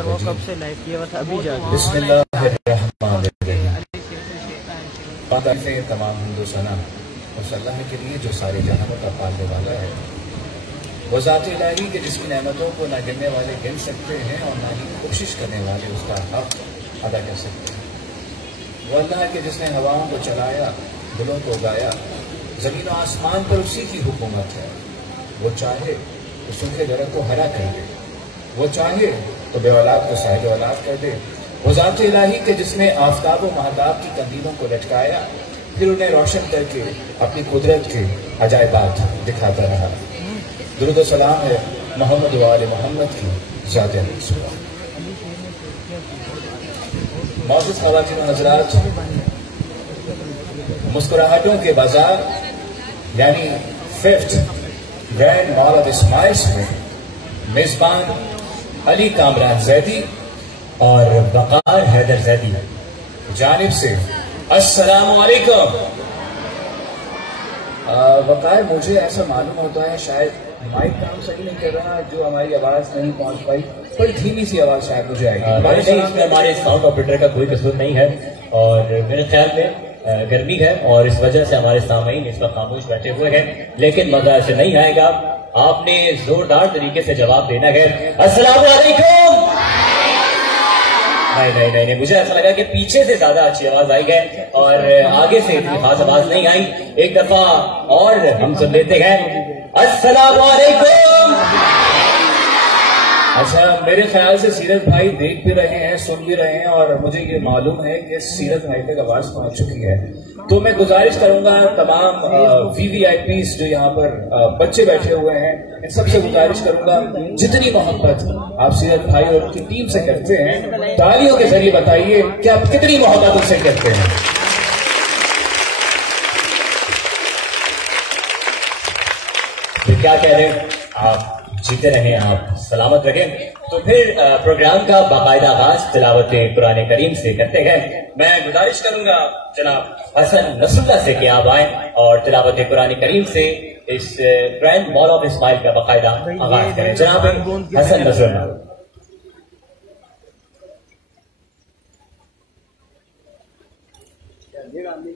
कर वो कब से लाइव किया बस अभी जा बिस्मिल्लाहिर्रहमानिर्रहीम। तमाम हिंदू सना उस अल्लाह के लिए जो सारे जहानों का पालने वाला है, वो ज़ात इलाही के जिसकी नेमतों को ना गिनने वाले गिन सकते हैं और ना ही कोशिश करने वाले उसका हक अदा कर सकते हैं। वो अल्लाह के जिसने हवाओं को चलाया, दिलों को उगाया, ज़मीन और आसमान पर उसी की हुकूमत है। वो चाहे तो सूखे दरख्त को हरा कर दे, वो चाहे तो बे औलाद को साहिब औलाद कर दे। वो ज़ात इलाही के जिसने आफताब व महताब की कंदीलों को लटकाया, फिर उन्हें रोशन करके अपनी कुदरत के अजायबात दिखाता रहा। दुरूद व सलाम है मोहम्मद व आले मोहम्मद की ज़ात अज़ीज़। मौजूद ख़वातीन व हज़रात, मुस्कुराहटों के बाजार यानी 5th grand mall of smiles में मेजबान अली कामरान जैदी और वकार हैदर जैदी जानिब से अस्सलामु अलैकुम। वकार, मुझे ऐसा मालूम होता है शायद माइक काम सही नहीं कर रहा, जो हमारी आवाज नहीं पहुंच पाई, बड़ी धीमी सी आवाज शायद मुझे आएगी। इसमें हमारे साउंड ऑपरेटर का कोई कसूर नहीं है और मेरे ख्याल में गर्मी है और इस वजह से हमारे सामईन इस वक्त खामोश बैठे हुए हैं, लेकिन मजा ऐसे नहीं आएगा। आपने जोरदार तरीके से जवाब देना है। अस्सलाम वालेकुम। नहीं, मुझे ऐसा लगा कि पीछे से ज्यादा अच्छी आवाज आई है और आगे से इतनी खास आवाज नहीं आई। एक दफा और हम सुन लेते हैं, अस्सलाम वालेकुम। अच्छा, मेरे ख्याल से सीरत भाई देख भी रहे हैं, सुन भी रहे हैं और मुझे ये मालूम है कि सीरत भाई तक आवाज पहुंच चुकी है। तो मैं गुजारिश करूंगा तमाम VVIPs जो यहाँ पर बच्चे बैठे हुए हैं, इन सबसे गुजारिश करूंगा जितनी मोहब्बत आप सीरत भाई और उनकी टीम से करते हैं, तालियों के जरिए बताइए कि आप कितनी मोहब्बत उनसे करते हैं। तो क्या कह रहे हैं आप? जीते रहें, आप सलामत रहें। तो फिर प्रोग्राम का बाकायदा आगाज तिलावत कुरान करीम से करते हैं। मैं गुजारिश करूंगा जनाब हसन नसरुल्लाह से कि आप आए और तिलावत कुरान करीम से इस ग्रैंड मॉल ऑफ स्माइल का बाकायदा आगाज करें। जनाब हसन नसरुल्लाह।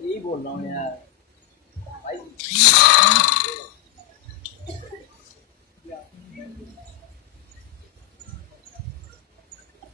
यही बोल रहा हूँ यार भाई।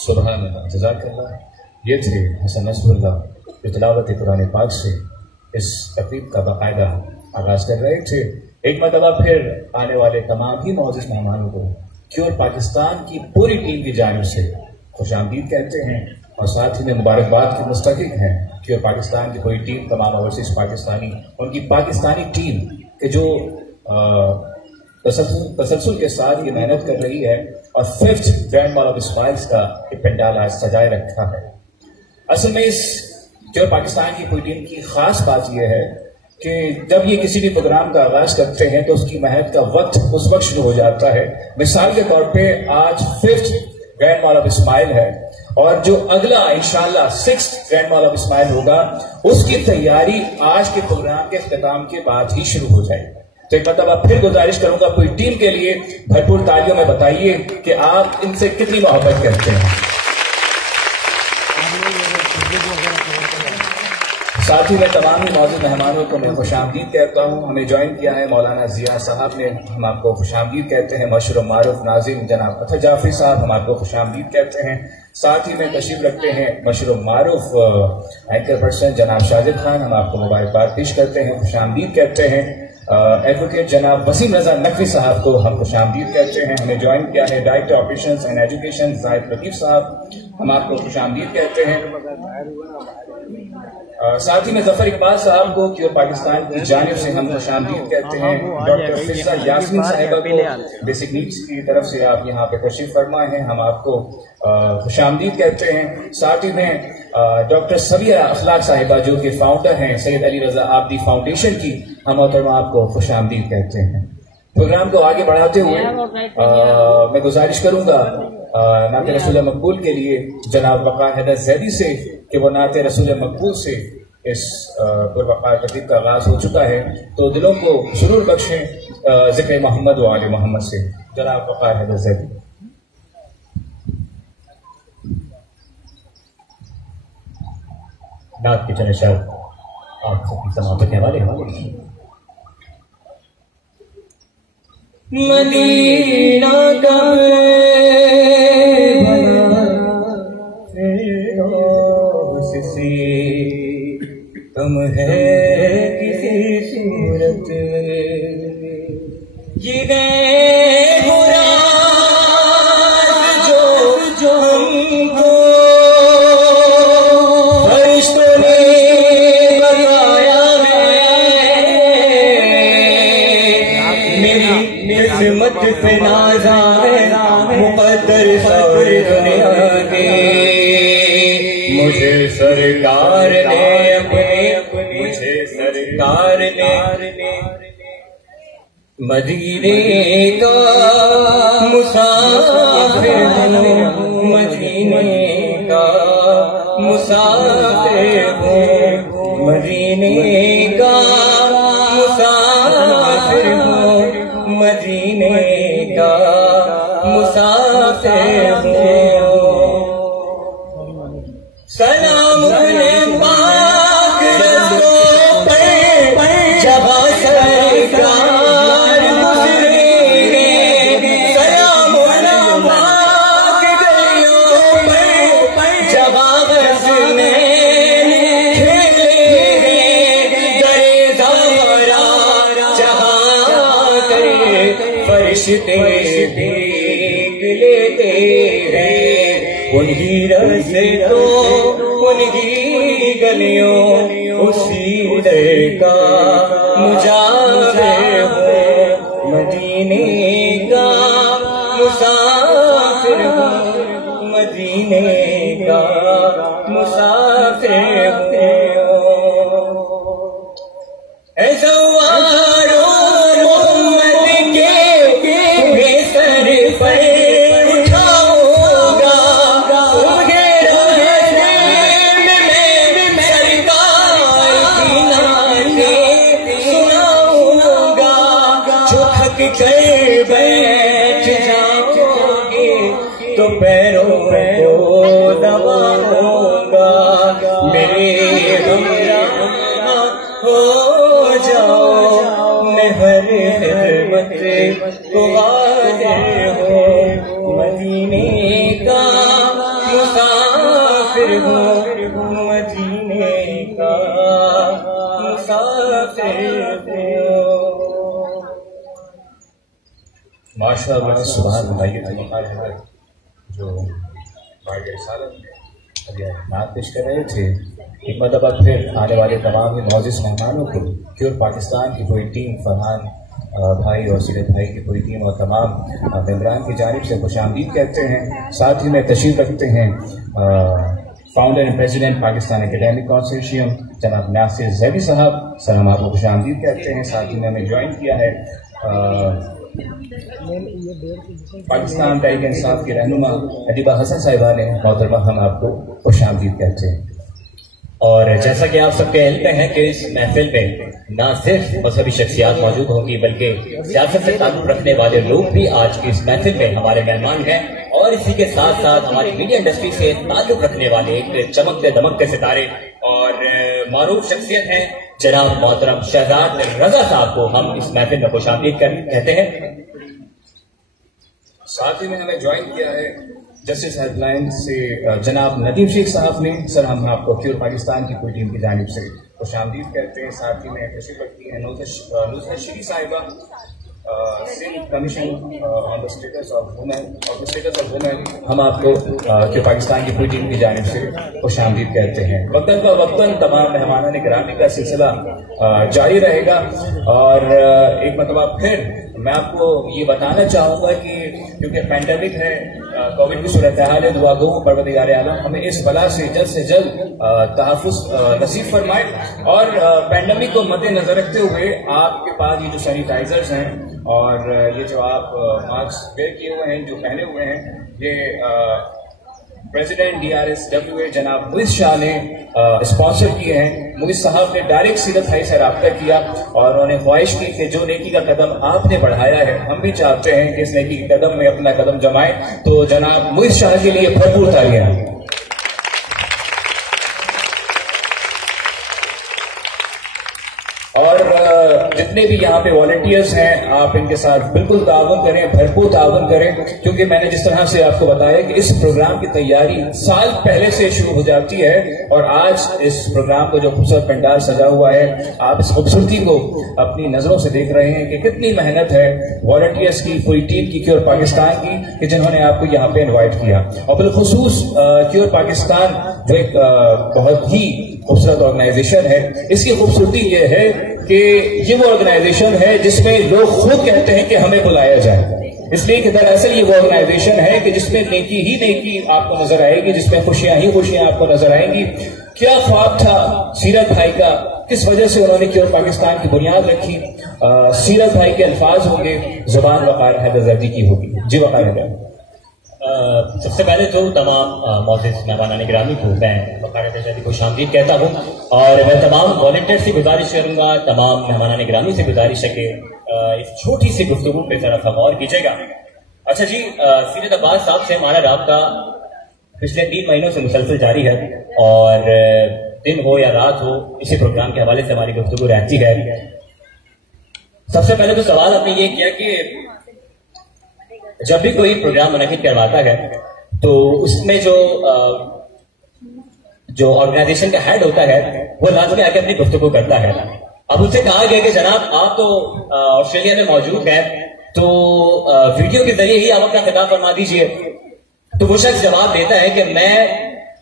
सुभान अल्लाह, जज़ाकल्लाह। ये थे हसन नसरुल्लाह जो तिलावत कुरान पाक से इस तकरीब का बाकायदा आगाज कर रहे थे। एक मरतबा फिर आने वाले तमाम ही मौजूद मेहमानों को क्योर पाकिस्तान की पूरी टीम की जानिब से खुशामदीद कहते हैं और साथ ही में मुबारकबाद के मुस्तहिक हैं कि पाकिस्तान की कोई टीम, तमाम ओवरसीज पाकिस्तानी, उनकी पाकिस्तानी टीम के जो तसलसल के साथ ये मेहनत कर रही है और 5th grand mall of smiles का पंडाल आज सजाए रखा है। असल में इस जो पाकिस्तान की पूरी टीम की खास बात यह है कि जब ये किसी भी प्रोग्राम का आगाज करते हैं तो उसकी मेहनत का वक्त उस वक्त शुरू हो जाता है। मिसाल के तौर पे आज 5th grand mall of smile है और जो अगला इंशाल्लाह 6th grand mall of smile होगा उसकी तैयारी आज के प्रोग्राम के इख्तिताम के बाद ही शुरू हो जाएगी। तो एक मतलब फिर गुजारिश करूंगा पूरी टीम के लिए भरपूर तालियों में बताइए कि आप इनसे कितनी मोहब्बत करते हैं। साथ ही मैं तमाम ही मौजूद मेहमानों को मैं खुशामदीद कहता हूँ। हमें ज्वाइन किया है मौलाना जिया साहब ने, हम आपको खुशामदीद कहते हैं। मशहूर मारूफ नाज़िम जनाब अतर जाफरी साहब, हम आपको खुशामदीद कहते हैं। साथ ही में तशरीफ रखते हैं मशहूर मारूफ एंकर पर्सन जनाब शाजिद खान, हम आपको मुबारकबाद पेश करते हैं, खुशामदीद कहते हैं। एडवोकेट जनाब वसीम रजा नकवी साहब को हम खुशामदीद कहते हैं। हमें ज्वाइन किया है director operations and education Zahid Latif साहब, हम आपको खुशामदीद कहते हैं। साथ ही में जफर इकबाल साहब को कि पाकिस्तान की जानिब से हम खुशामदीद कहते हैं। डॉक्टर फिजा यास्मीन साहिबा को बेसिक नीड्स की तरफ से आप यहाँ पे तशरीफ फरमा हैं, हम आपको खुशामदीद कहते हैं। साथ ही में डॉक्टर सबिया अखलाक साहिबा जो कि फाउंडर हैं सैयद अली रजा आबदी फाउंडेशन की, हम मोहतरमा आपको खुशामदीद कहते हैं। प्रोग्राम को आगे बढ़ाते हुए मैं गुजारिश करूंगा नाते रसूल मकबूल के लिए जनाब वक़ार हैदर जैदी से कि वो नाते रसूल मकबूल से इस पुरवक़ार तकरीब का आगाज हो चुका है, तो दिलों को सुरूर बख्शें ज़िक्र मोहम्मद व आले मोहम्मद से। जनाब वक़ार हैदर जैदी। नात के चने शायद आप सबकी समाप्त करने वाले मदीना का तुम है किसी सूरत ये गए जो हमको फरिश्तों ने बताया मेरी किस्मत पे नाज़ा है मुक़द्दर सारी दुनिया के। मुझे सरकार ने मदीने का मुसाफिर हूँ, मदीने का मुसाफिर हूँ, मदीने का मुसाफिर हूँ, मदीने का मुसाफिर हूँ। सलाम पाक रज़ों पर जहाँ सरकार गुज़रे, सलाम पाक गलियों पर जहाँ हज़नैन खेले, दरे ज़हरा जहाँ करे फरिश्ते देख लेते हैं। उन्हीं रज़े तो उनकी गलियों उसी दर का मुजाहिर हूँ, मदीने का मुसाफिर हूँ, मदीने का मुसाफिर हूँ। ऐसा मोहम्मद के सर पर कर बैठ जाओगे तो पैरों को दबाऊंगा, मेरे हमरा हो जाओ, मैं हर खिदमत को हाजिर हूँ, मदीने का हूँ मदीने का मुसाफिर हूँ। माशाअल्लाह सुभान अल्लाह। ये तमाम है जो भाई रिसालत में अभी नात पेश कर रहे थे। एक मरतबा फिर आने वाले तमाम ही मौजूद मेहमानों को क्योर पाकिस्तान की पूरी टीम, फरहान भाई और सीरत भाई की पूरी टीम और तमाम मेंबरान की जानिब से खुशामदीद कहते हैं। साथ ही में तशरीफ रखते हैं founder and president Pakistan academic consortium जनाब नासिर जैदी साहब। सर हम आपको खुशामदीद कहते हैं। साथ ही में हमें ज्वाइन किया है पाकिस्तान तहरीक इंसाफ की रहनुमा अदीबा हसन साहिबा ने। मोहतरमा हम आपको खुशामदीद कहते हैं। और जैसा कि आप सबके इल्म में है कि इस महफिल में ना सिर्फ मजहबी शख्सियात मौजूद होंगी बल्कि सियासत से ताल्लुक रखने वाले लोग भी आज की इस महफिल में हमारे मेहमान हैं। और इसी के साथ साथ हमारी मीडिया इंडस्ट्री से ताल्लुक रखने वाले एक चमकते दमकते सितारे और मारूफ शख्सियत हैं जनाब मोहतरम शहजाद रजा साहब को हम इस महफिल में खुशामदीद कहते हैं। साथ ही में हमें ज्वाइन किया है जस्टिस हेल्पलाइन से जनाब नदीम शेख साहब ने। सर हम आपको क्योर पाकिस्तान की पूरी टीम की जानिब से खुशामदीद कहते हैं। साथ ही में तशरीफ रखती है नुसरत शरी साहिबा, Sindh commission on the status of women. हम आपको क्योर पाकिस्तान की पूरी टीम की जानिब से खुशामदीद कहते हैं। वक्तन ब वक्तन तमाम मेहमानान गिरामी का सिलसिला जारी रहेगा। और एक मरतबा फिर मैं आपको ये बताना चाहूँगा कि क्योंकि पैंडेमिक है, कोविड की सूरत हाल है, दुआ गो परवरदिगार आलम हमें इस बला से जल्द तहफ़्फ़ुज़ नसीब फरमाए। और पैंडेमिक को मद्देनजर रखते हुए आपके पास ये जो सैनिटाइजर्स हैं और ये जो आप मास्क वेयर किए हुए हैं, जो पहने हुए हैं, ये प्रेसिडेंट DRSWA जनाब मुइज़ शाह ने स्पॉन्सर किए हैं। मुइज़ साहब ने डायरेक्ट सीरत भाई से रब्ता किया और उन्होंने ख्वाहिश की कि जो नेकी का कदम आपने बढ़ाया है हम भी चाहते हैं कि इस नेकी के कदम में अपना कदम जमाएं। तो जनाब मुइज़ शाह के लिए भरपूर तालियां। और जितने भी यहाँ पे वॉलंटियर्स हैं आप इनके साथ बिल्कुल ताउन करें, भरपूर ताउन करें। क्योंकि मैंने जिस तरह से आपको बताया कि इस प्रोग्राम की तैयारी साल पहले से शुरू हो जाती है और आज इस प्रोग्राम को जो खूबसूरत पंडाल सजा हुआ है आप इस खूबसूरती को अपनी नजरों से देख रहे हैं कि कितनी मेहनत है वॉलंटियर्स की, पूरी टीम की क्योर पाकिस्तान की, कि जिन्होंने आपको यहाँ पे इन्वाइट किया। और बिलखुसूस क्योर पाकिस्तान जो एक बहुत ही खूबसूरत ऑर्गेनाइजेशन है, इसकी खूबसूरती ये है कि ये वो ऑर्गेनाइजेशन है जिसमें लोग खुद कहते हैं कि हमें बुलाया जाए। इसलिए कि दरअसल ये वो ऑर्गेनाइजेशन है कि जिसमें नेकी ही नेकी आपको नजर आएगी, जिसमें खुशियां ही खुशियां आपको नजर आएंगी। क्या ख्वाब था सीरत भाई का, किस वजह से उन्होंने क्योर पाकिस्तान की बुनियाद रखी। सीरत भाई के अल्फाज होंगे, जुबान वक़ार हैदर जर्दी की होगी। जी वक़ार हैदर। सबसे पहले तो तमाम मौजूद मेहमानान गिरामी को मैं वक़ार हैदर जर्दी को खुशामदीद कहता हूँ। और मैं तमाम वॉलंटियर से गुजारिश करूंगा, तमाम मेहमानान गिरामी से गुजारिश है कि इस छोटी सी गुफ्तगू पे जरा सा गौर कीजिएगा। अच्छा जी, सीरत अब्बास साहब से हमारा राब्ता पिछले 3 महीनों से मुसलसल जारी है और दिन हो या रात हो इसी प्रोग्राम के हवाले से हमारी गुफ्तगू रहती है। सबसे पहले तो सवाल आपने ये किया कि जब भी कोई प्रोग्राम मुनक़िद करवाता है तो उसमें जो ऑर्गेनाइजेशन का हेड होता है वो लाज़मी आके अपनी गुफ्तगू करता है। अब उनसे कहा गया कि जनाब आप तो ऑस्ट्रेलिया में मौजूद हैं, तो वीडियो के जरिए ही आप अपना खिताब फरमा दीजिए। तो वो शख्स जवाब देता है कि मैं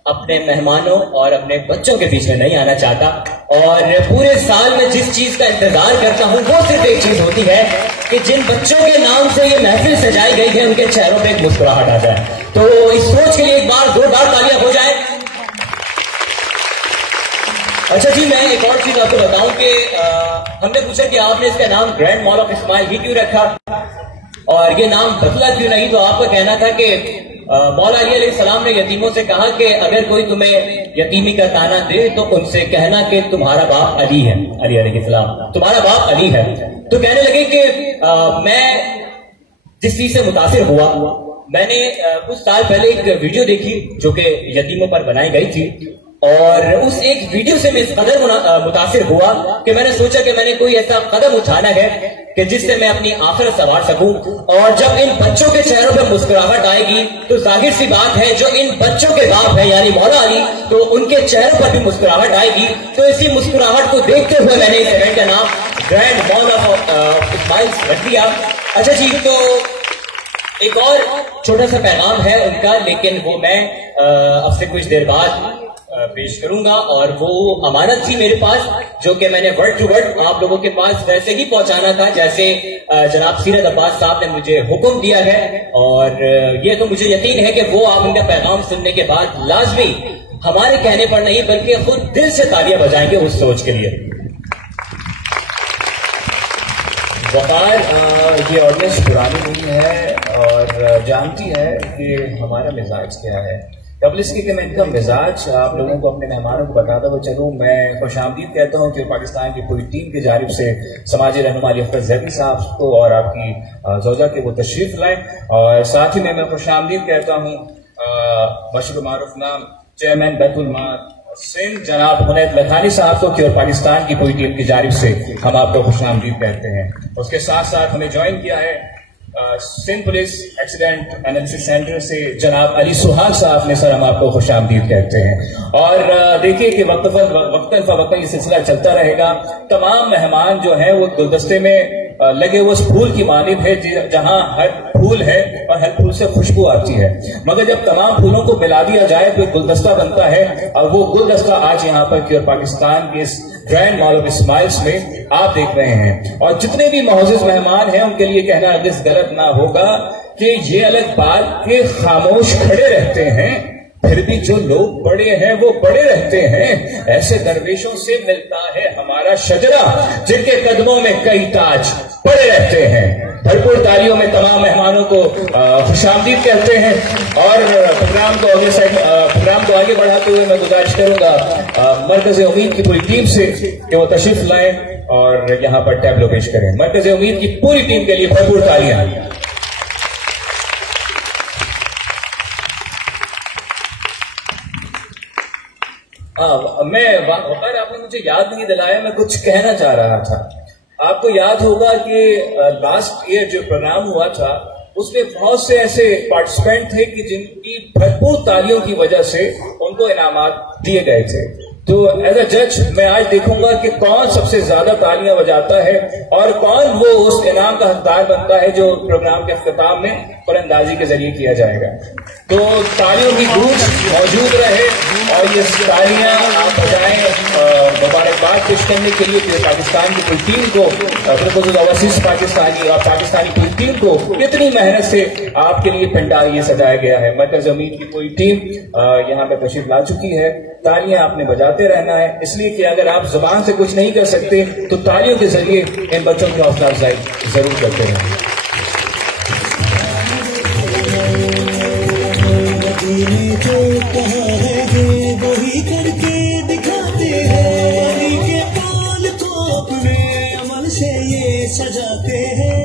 अपने मेहमानों और अपने बच्चों के पीछे नहीं आना चाहता और पूरे साल में जिस चीज का इंतजार करता हूं वो सिर्फ एक चीज होती है कि जिन बच्चों के नाम से ये महफिल सजाई गई है उनके चेहरों पे एक मुस्कुराहट आ जाए। तो इस सोच के लिए एक बार 2 बार तालियां हो जाए। अच्छा जी, मैं एक और चीज आपको बताऊं कि हमने पूछा कि आपने इसका नाम ग्रैंड मॉल ऑफ इस्माइल ही क्यों रखा और ये नाम बदला क्यों नहीं। तो आपका कहना था कि मौला अली अलैहिस्सलाम ने यतीमों से कहा कि अगर कोई तुम्हें यतीमी का ताना दे तो उनसे कहना कि तुम्हारा बाप अली है, अली अलैहिस्सलाम तुम्हारा बाप अली है। तो कहने लगे कि मैं जिस चीज से मुतासिर हुआ, मैंने कुछ साल पहले एक वीडियो देखी जो कि यतीमों पर बनाई गई थी और उस एक वीडियो से मैं इस कदर मुतासिर हुआ कि मैंने सोचा कि मैंने कोई ऐसा कदम उठाना है कि जिससे मैं अपनी आखिरत संवार सकूं। और जब इन बच्चों के चेहरों पर मुस्कुराहट आएगी तो जाहिर सी बात है जो इन बच्चों के बाप है यानी मौला अली, तो उनके चेहरों पर भी मुस्कुराहट आएगी। तो इसी मुस्कुराहट को देखते हुए मैंने इस इवेंट का नाम ग्रैंड मॉल ऑफ स्माइल्स रख दिया। अच्छा जी, तो एक और छोटा सा पैगाम है उनका, लेकिन वो मैं अब से कुछ देर बाद पेश करूंगा। और वो अमानत थी मेरे पास जो कि मैंने वर्ड टू वर्ड आप लोगों के पास वैसे ही पहुंचाना था जैसे जनाब सीरत अब्बास साहब ने मुझे हुक्म दिया है। और ये तो मुझे यकीन है कि वो आप उनका पैगाम सुनने के बाद लाजमी हमारे कहने पर नहीं बल्कि खुद दिल से तालियां बजाएंगे उस सोच के लिए। वकार ये ऑडियंस पुरानी नहीं है और जानती है कि हमारा मिजाज क्या है। कबल इसके कि मैं इनका मिजाज आप लोगों को अपने मेहमानों को बताता हुआ चलूँ, मैं खुशामदीद कहता हूँ कि पाकिस्तान की पूरी टीम की जानिब से समाजी रहनुमा अली अख्तर जैदी साहब को और आपकी जोजा के वो तशरीफ लाएं। और साथ ही मैं खुशामदीद कहता हूँ मशहूर मारूफ नाम चेयरमैन बैतुल माल सिंध जनाब हुनैत लखानी साहब को कि और पाकिस्तान की पूरी टीम की जानिब से हम आपको खुशामदीद कहते हैं। उसके साथ साथ हमें ज्वाइन किया है Sindh police accident analysis centre से जनाब अली सुहाग साहब ने। सर हम आपको खुशामदीद कहते हैं। और देखिए कि वक्तन ये सिलसिला चलता रहेगा। तमाम मेहमान जो हैं वो गुलदस्ते में लगे वो उस फूल की मानिब है जहां हर फूल है और हर फूल से खुशबू आती है, मगर जब तमाम फूलों को मिला दिया जाए तो एक गुलदस्ता बनता है। और वो गुलदस्ता आज यहाँ पर की और पाकिस्तान के इस ग्रैंड मॉल ऑफ स्माइल्स में आप देख रहे हैं। और जितने भी मोअज़्ज़िज़ मेहमान हैं उनके लिए कहना हरगिज़ गलत ना होगा कि ये अलग बात के खामोश खड़े रहते हैं, फिर भी जो लोग बड़े हैं वो बड़े रहते हैं। ऐसे दरवेशों से मिलता है हमारा शजरा जिनके कदमों में कई ताज पड़े रहते हैं। भरपूर तालियों में तमाम मेहमानों को खुशामदीद कहते हैं। और प्रोग्राम को आगे बढ़ाते हुए मैं गुजारिश करूंगा मरकज़ उम्मीद की पूरी टीम से कि वो तशरीफ लाएं और यहाँ पर टैबलो पेश करें। मरकज़ उम्मीद की पूरी टीम के लिए भरपूर तालियां। वकार आपने मुझे याद नहीं दिलाया, मैं कुछ कहना चाह रहा था। आपको याद होगा कि लास्ट ईयर जो प्रोग्राम हुआ था उसमें बहुत से ऐसे पार्टिसिपेंट थे कि जिनकी भरपूर तालियों की वजह से उनको इनामात दिए गए थे। तो एज अ जज मैं आज देखूंगा कि कौन सबसे ज्यादा तालियां बजाता है और कौन वो उस इनाम का हकदार बनता है जो प्रोग्राम के अख्ताम में फरंदाजी के जरिए किया जाएगा। तो तालियों की गूंज मौजूद रहे और ये तालियां आप बजाएं मुबारकबाद पेश करने के लिए पाकिस्तान की पूरी टीम को, पाकिस्तानी पूरी टीम को कितनी मेहनत से आपके लिए पंडाल ये सजाया गया है। मरकज़ उम्मीद की पूरी टीम यहाँ पे तशरीफ ला चुकी है। तालियां आपने बजाते रहना है, इसलिए कि अगर आप जुबान से कुछ नहीं कर सकते तो तालियों के जरिए इन बच्चों की हौसला अफजाई जरूर करते रहें। जो कहा है ये वही करके दिखाते हैं, के पाल को अपने अमल से ये सजाते हैं।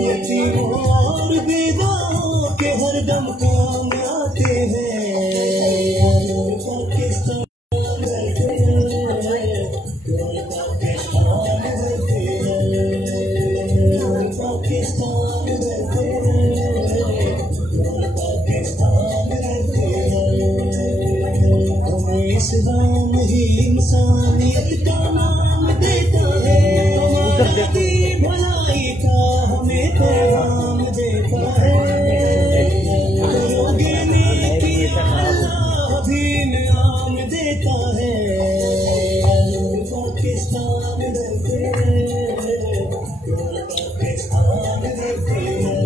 यतीमों और बेगाहों के हर दम काम आते हैं। पाकिस्तान इस्लाम ही इंसानियत का नाम देता है, भलाई का हमें पैगाम देता है। करोगे नेकी अल्लाह भी इनाम देता है। पाकिस्तान डरते हैं, पाकिस्तान डरते हैं,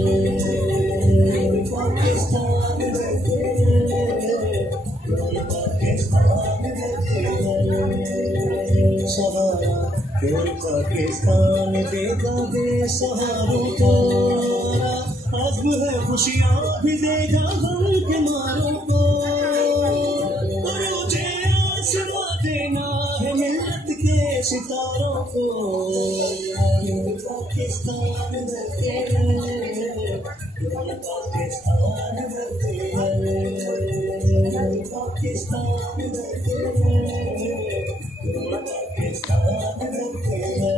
पाकिस्तान डरते हैं, पाकिस्तान डरते हैं। सहारा फिर पाकिस्तान देगा बेसहारों को, अज़्म है खुशियाँ भी देगा गम के मारों को। मुझे आसमां देना है मिल्लत के सितारों को पाकिस्तान करते हैं, पाकिस्तान करते हैं, पाकिस्तान करते हैं, पाकिस्तान करते हैं।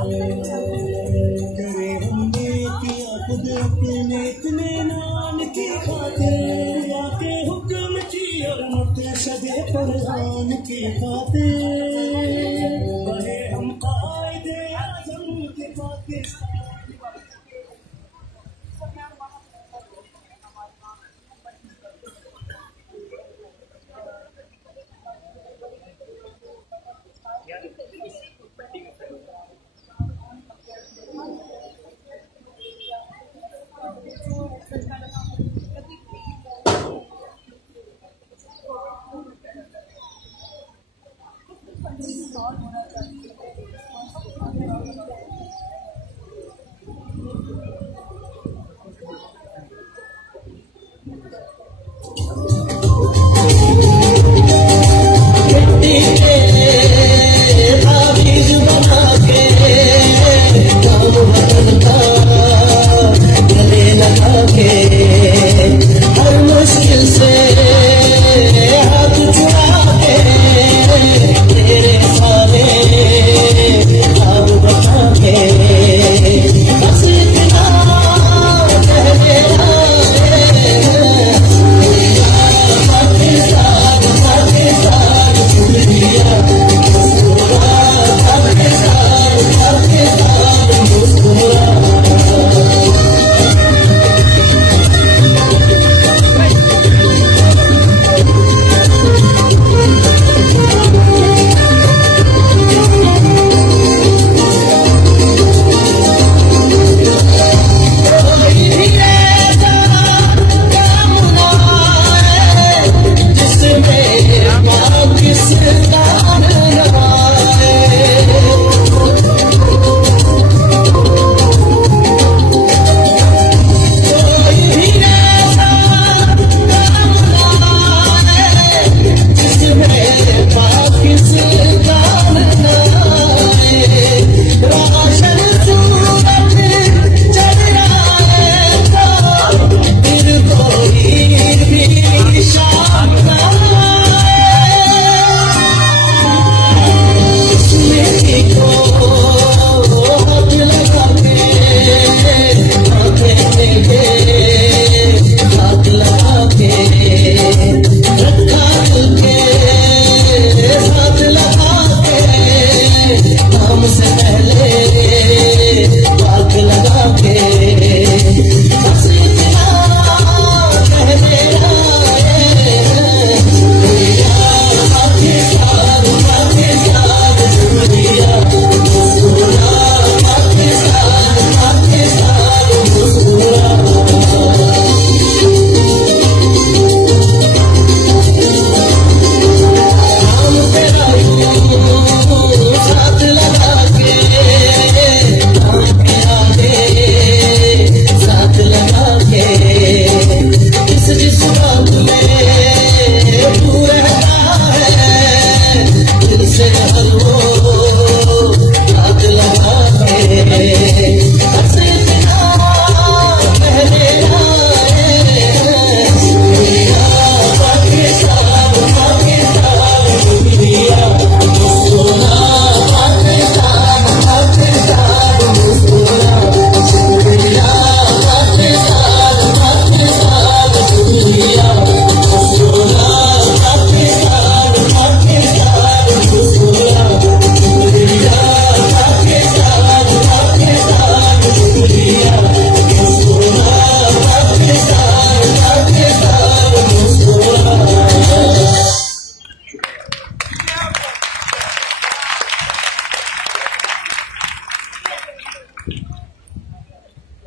करे हमने किया खुद अपने इतने नाम की खातिर, आके हुक्म की और मुतशदे फरहान की खातिर, बने हम कायदे आज़म के पाकिस्तान।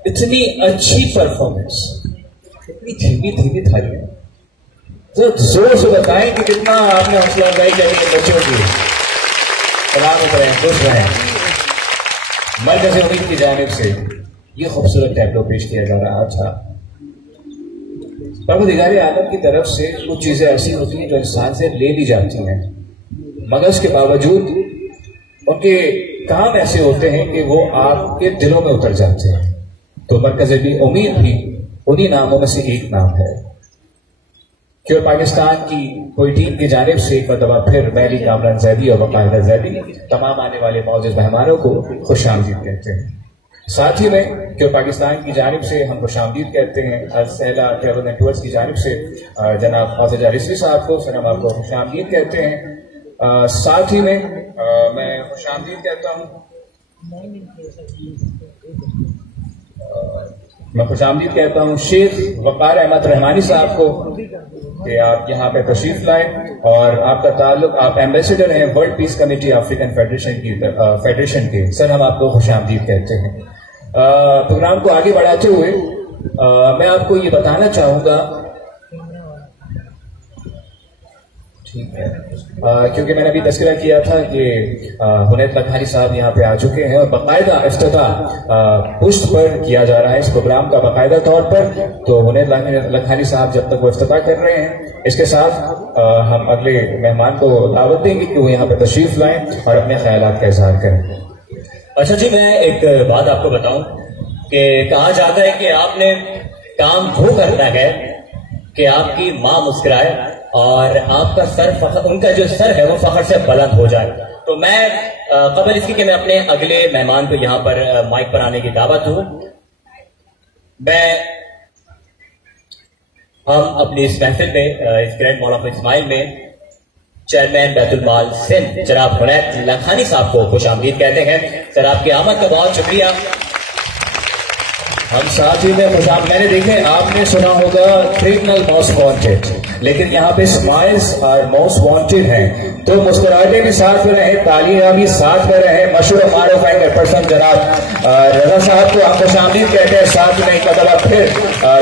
इतनी अच्छी परफॉर्मेंस, इतनी धीमी धीमी थालियां, तो जोर से बताएं कि कितना आपने हौसला अफजाई करी है बच्चों की। सलाम करें, खुश रहें। मर्कज़ उम्मीद की जानिब से ये खूबसूरत टैब्लो पेश किया जा रहा था। परवरदिगार आलम की तरफ से कुछ चीजें ऐसी होती हैं जो इंसान से ले ली जाती हैं, मगर उसके बावजूद उनके काम ऐसे होते हैं कि वो आपके दिलों में उतर जाते हैं। तो मरकज़ उम्मीद भी उन्हीं नामों में से एक नाम है कि पाकिस्तान की पूरी टीम की जानिब से एक मरतबा फिर मैली कामरान जैदी और वकायदा जैदी तमाम आने वाले मौजूद मेहमानों को खुशामदीद कहते हैं। साथ ही में कि पाकिस्तान की जानिब से हम खुशामदीद कहते हैं सहला ट्रैवल एंड टूर्स की जानिब से जनाब मौजूदा रिजवी साहब को फिर हम आपको खुशामदीद कहते हैं। साथ ही में मैं खुशामदीद कहता हूँ मैं खुशामदीद कहता हूँ शेख वकार अहमद रहमानी साहब को कि आप यहाँ पे तशरीफ लाए और आपका ताल्लुक आप एम्बेसडर हैं world peace committee African federation के। सर हम आपको खुशामदीद कहते हैं। प्रोग्राम को आगे बढ़ाते हुए मैं आपको ये बताना चाहूंगा, ठीक है, क्योंकि मैंने अभी तस्करा किया था कि हुनैद लखानी साहब यहाँ पे आ चुके हैं और बाकायदा इफ्तिताह पुष्ट पर किया जा रहा है इस प्रोग्राम का बाकायदा तौर पर। तो हुनैद लखानी साहब जब तक वो इफ्तिताह कर रहे हैं, इसके साथ हम अगले मेहमान को दावत देंगे कि वो यहाँ पे तशरीफ लाएं और अपने ख्यालात का इजहार करें। अच्छा जी, मैं एक बात आपको बताऊं कि कहा जाता है कि आपने काम वो करना है कि आपकी माँ मुस्कुराए और आपका सर फखर, उनका जो सर है वो फखर से बुलंद हो जाए। तो मैं कबल इसकी कि मैं अपने अगले मेहमान को यहाँ पर माइक पर आने की दावत दूं, हम अपनी इस महफिल में इस ग्रैंड मॉल ऑफ इस्माइल में चेयरमैन बैतुल माल सिंध जनाब हुनैद लखानी साहब को खुशामदीद कहते हैं। सर आपकी आमद का बहुत शुक्रिया। हम साथ ही में मैंने देखे आपने सुना होगा क्रिमिनल मोस्ट वांटेड, लेकिन यहाँ पे स्माइल्स और मोस्ट वांटेड हैं। तो मुस्कुराहटे भी साथ में रहे, तालियां भी साथ में रहे। मशहूर मारूफ एंकर पर्सन जनाब रजा साहब को हम खुशामदीद कहते हैं। साथ में एक मरतबा फिर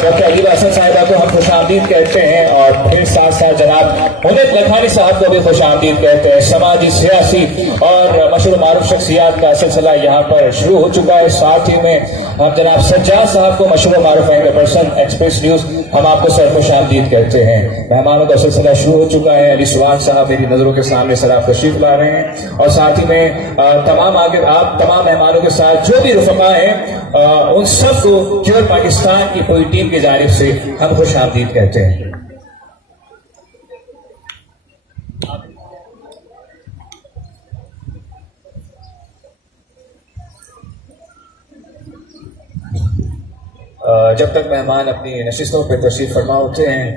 डॉक्टर अली हसन साहिबा को हम खुशामदीद कहते हैं और फिर साथ साथ जनाब हुनैद लखानी साहब को भी खुशामदीद कहते हैं। समाजी, सियासी और मशहूर मारूफ शख्सियात का सिलसिला यहाँ पर शुरू हो चुका है। साथ ही में हम जनाब सज्जाद साहब को मशहूर मारूफ एंकर पर्सन एक्सप्रेस न्यूज, हम आपको सर खुशामदीद कहते हैं। मेहमानों का सिलसिला शुरू हो चुका है। अली सुवाग साहब मेरी नजरों के सामने सर आप तशरीफ ला रहे हैं और साथ ही में आप तमाम मेहमानों के साथ जो भी रुफका हैं उन सबको केवल पाकिस्तान की पूरी टीम की जानिब से हम खुशामदीद कहते हैं। जब तक मेहमान अपनी नशिस्तों पर तशरीफ फरमा होते हैं,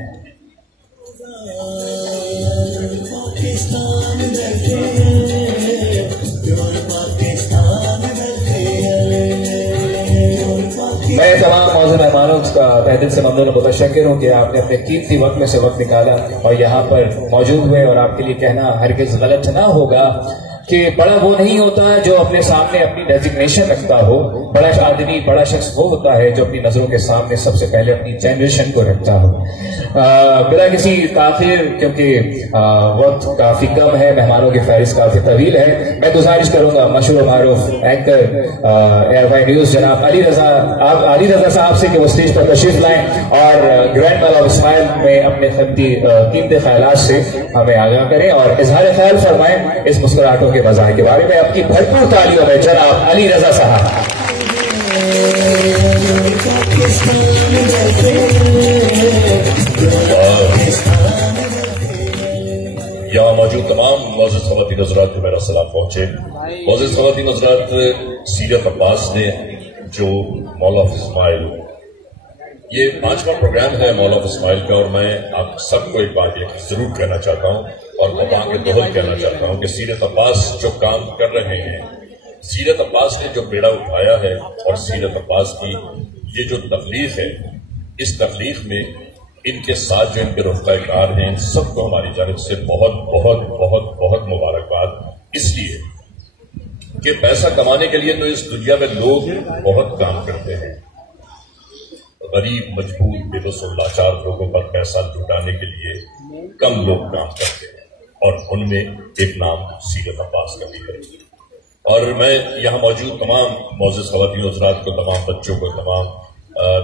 मैं तमाम मौजूद मेहमानों का तहे दिल से ममनून मुतशक्किर हूँ कि आपने अपने कीमती वक्त में से वक्त निकाला और यहाँ पर मौजूद हुए। और आपके लिए कहना हरगिज़ गलत ना होगा कि बड़ा वो नहीं होता जो अपने सामने अपनी डेजिग्नेशन रखता हो। बड़ा आदमी, बड़ा शख्स वो होता है जो अपनी नजरों के सामने सबसे पहले अपनी जनरेशन को रखता हो। बिना किसी ताखिर, क्योंकि वक्त काफी कम है, मेहमानों की फहरिस्त काफी तवील है, मैं गुजारिश करूंगा मशहूर मारूफ एंकर एयरवाई न्यूज जनाब अली रजा साहब से कि वो स्टेज पर तशरीफ लाएं और ग्रैंड मॉल ऑफ इस्माइल में अपने कीमती ख्यालात से हमें आगाह करें और इजहार ख्याल फरमाएं इस मुस्कुराहटों के मज़ाहिर के बारे में। आपकी भरपूर तालियों में जनाब अली रजा साहब। यहाँ मौजूद तमाम मौजूद ख़वातीन हज़रात को मेरा सलाम पहुंचे। मौजूद ख़वातीन हज़रात, सीरत अब्बास ने जो मॉल ऑफ इस्माइल, ये 5वां प्रोग्राम है मॉल ऑफ इस्माइल का, और मैं आप सबको एक बात ये जरूर कहना चाहता हूँ और वफा के दोहल कहना चाहता हूँ कि सीरत अब्बास जो काम कर रहे हैं, सीरत अब्बास ने जो बेड़ा उठाया है और सीरत अब्बास की ये जो तबलीग है, इस तबलीग में इनके साथ जो इनके रफ़्ताकार हैं, सबको हमारी जानिब से बहुत बहुत बहुत बहुत मुबारकबाद। इसलिए कि पैसा कमाने के लिए तो इस दुनिया में लोग बहुत काम करते हैं, गरीब, मजबूर, बेबस और लाचार लोगों पर पैसा लुटाने के लिए कम लोग काम करते हैं और उनमें एक नाम सीरत अब्बास का भी है। और मैं यहाँ मौजूद तमाम मौजूद ख़वातीन हज़रात को, तमाम बच्चों को, तमाम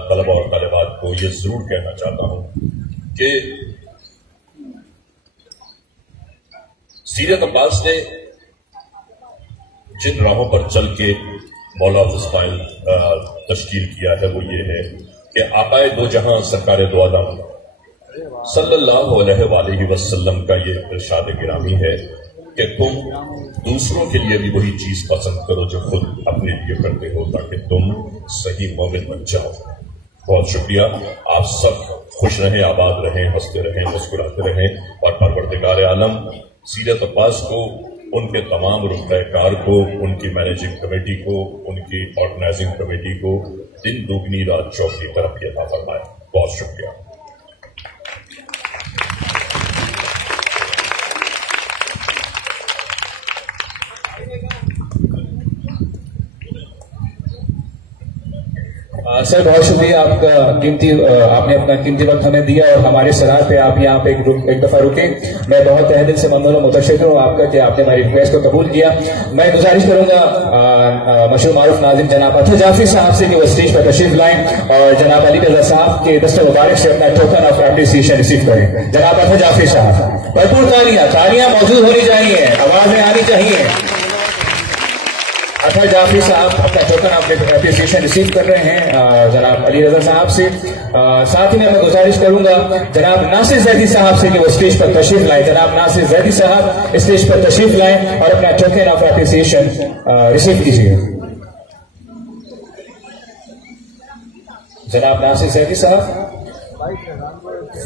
तलबा और तालिबात को ये जरूर कहना चाहता हूँ कि सीरत अब्बास ने जिन राहों पर चल के मौला इस्माइल तश्कील किया है वो ये है कि आकाए दो जहां सरकार दो आलम सल्लल्लाहु अलैहि वसल्लम का ये इरशाद गिरामी है कि तुम दूसरों के लिए भी वही चीज पसंद करो जो खुद अपने लिए करते हो, ताकि तुम सही मोमिन बन जाओ। बहुत शुक्रिया। आप सब खुश रहें, आबाद रहें, हंसते रहें, मुस्कुराते रहें और परवरदिगार आलम सीरत अब्बास को, उनके तमाम रुकनाकार को, उनकी मैनेजिंग कमेटी को, उनकी ऑर्गेनाइजिंग कमेटी को दिन दुगनी रात चौगनी तरक्की अता फरमाए। बहुत शुक्रिया। सर बहुत शुक्रिया आपका आपने अपना कीमती वक्त हमें दिया और हमारे सराह पे आप यहाँ पे एक दफा रुके। मैं बहुत तहे दिल से ममनून और मुतशक्किर हूँ आपका कि आपने हमारी रिक्वेस्ट को कबूल किया। मैं गुजारिश करूंगा मशहूर मारूफ नाज़िम जनाब अतर जाफरी साहब से कि वो स्टेज पर तशरीफ लाएं और जनाब अली रज़ा साहब के दस्ते मुबारक से अपना टोकन ऑफ एप्रिसिएशन रिसीव करें। जनाब अतर जाफरी साहब, भरपूर तालियां मौजूद होनी चाहिए, आवाजें आनी चाहिए। अतर जाफरी साहब अपना टोकन ऑफ एप्रिसिएशन रिसीव कर रहे हैं जनाब अली रज़ा साहब से। साथ ही में मैं गुजारिश करूंगा जनाब नासिर जैदी साहब से कि वो स्टेज पर तशरीफ लाएं। जनाब नासिर जैदी साहब स्टेज पर तशरीफ लाएं और अपना टोकन ऑफ एप्रिसिएशन रिसीव कीजिए। जनाब नासिर जैदी साहब,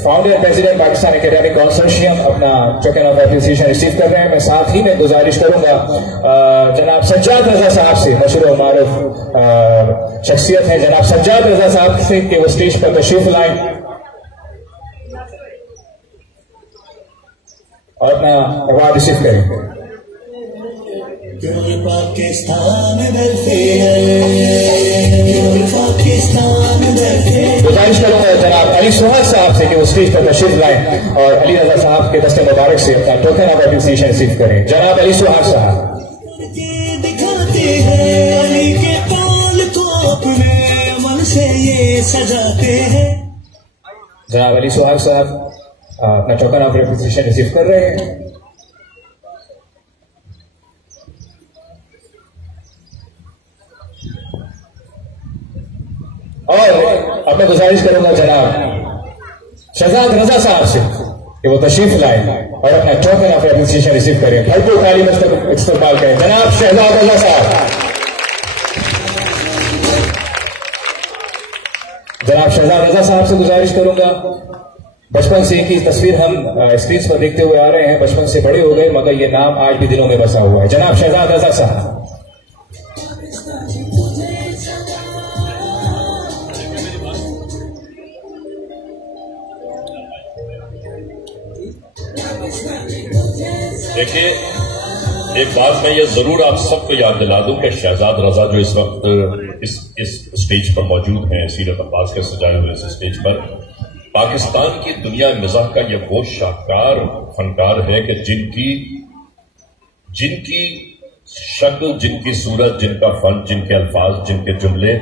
founder and president Pakistan academic consortium, अपना टोकन ऑफ एप्रिसिएशन रिसीव कर रहे हैं। मैं साथ ही में गुजारिश करूंगा जनाब सज्जाद रजा साहब से, मशहूर और मारूफ शख्सियत है जनाब सज्जाद रजा साहब से कि वो स्टेज पर तशरीफ लाएं और अपना अवार्ड रिसीव करें। गुजारिश करूंगा जनाब अली सुहाग साहब से कि वो स्टेज पर तशरीफ लाएं और अली रजा साहब के दस्ते मुबारक से अपना टोकन ऑफ एप्रिसिएशन रिसीव करें। जनाब अली सुहाग साहब, दिखाते हैं अली के पाल को अपने अमल से ये सजाते हैं। जनाब अली सुहाग साहब अपना टोकन ऑफ एप्रिसिएशन रिसीव कर रहे हैं। और अब मैं गुजारिश करूंगा जनाब शहजाद रजा साहब से कि वो तशरीफ लाए और अपना टोकन ऑफ एप्रिसिएशन रिसीव करें। भरपूर ताली में इस्तेमाल करें। जनाब शहजाद रजा साहब, जनाब शहजाद रजा साहब से गुजारिश करूंगा, बचपन से एक ही तस्वीर हम स्क्रीन पर देखते हुए आ रहे हैं, बचपन से बड़े हो गए मगर ये नाम आज भी दिलों में बसा हुआ है। जनाब शहजाद रजा साहब, देखिए, एक बात मैं ये जरूर आप सबको याद दिला दूं कि शहजाद रजा जो इस वक्त इस स्टेज पर मौजूद हैं, सीरत अब्बास के सजाए हुए इस स्टेज पर, पाकिस्तान की दुनिया मिजाह का ये वो शाहकार फनकार है कि जिनकी शक्ल, जिनकी सूरत, जिनका फन, जिनके अल्फाज, जिनके जुमले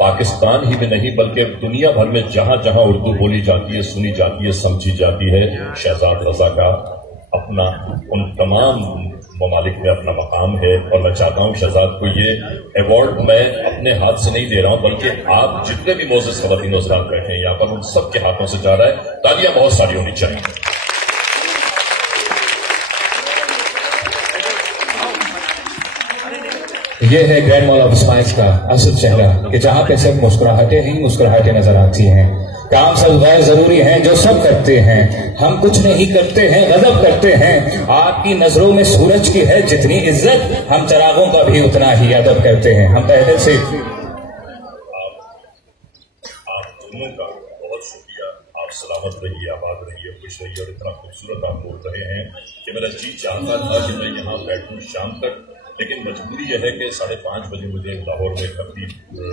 पाकिस्तान ही में नहीं बल्कि दुनिया भर में जहां जहां उर्दू बोली जाती है, सुनी जाती है, समझी जाती है, शहजाद रजा का अपना उन तमाम ममालिक में अपना मकाम है। और मैं चाहता हूं शहजाद को ये अवार्ड मैं अपने हाथ से नहीं दे रहा हूं, बल्कि आप जितने भी मोअज़्ज़िज़ ख़वातीन और हज़रात बैठे हैं यहाँ पर, उन सबके हाथों से जा रहा है। तालियां बहुत सारी होनी चाहिए। ये है ग्रैंड मॉल ऑफ स्माइल्स का असल चेहरा कि जहां पे सब मुस्कुराहटें ही मुस्कुराहटें नजर आती हैं। काम सब गैर जरूरी हैं जो सब करते हैं, हम कुछ नहीं करते हैं गजब करते हैं। आपकी नजरों में सूरज की है जितनी इज्जत, हम चरागों का भी उतना ही अदब करते हैं। हम पहले से आप दोनों का बहुत शुक्रिया। आप सलामत रहिए, आबाद रहिए, खुश रहिए और इतना खूबसूरत आप बोल रहे हैं कि मेरा जी चाहता था कि मैं यहाँ बैठूं शाम तक, लेकिन मजबूरी यह है कि 5:30 बजे मुझे लाहौर में तकरीब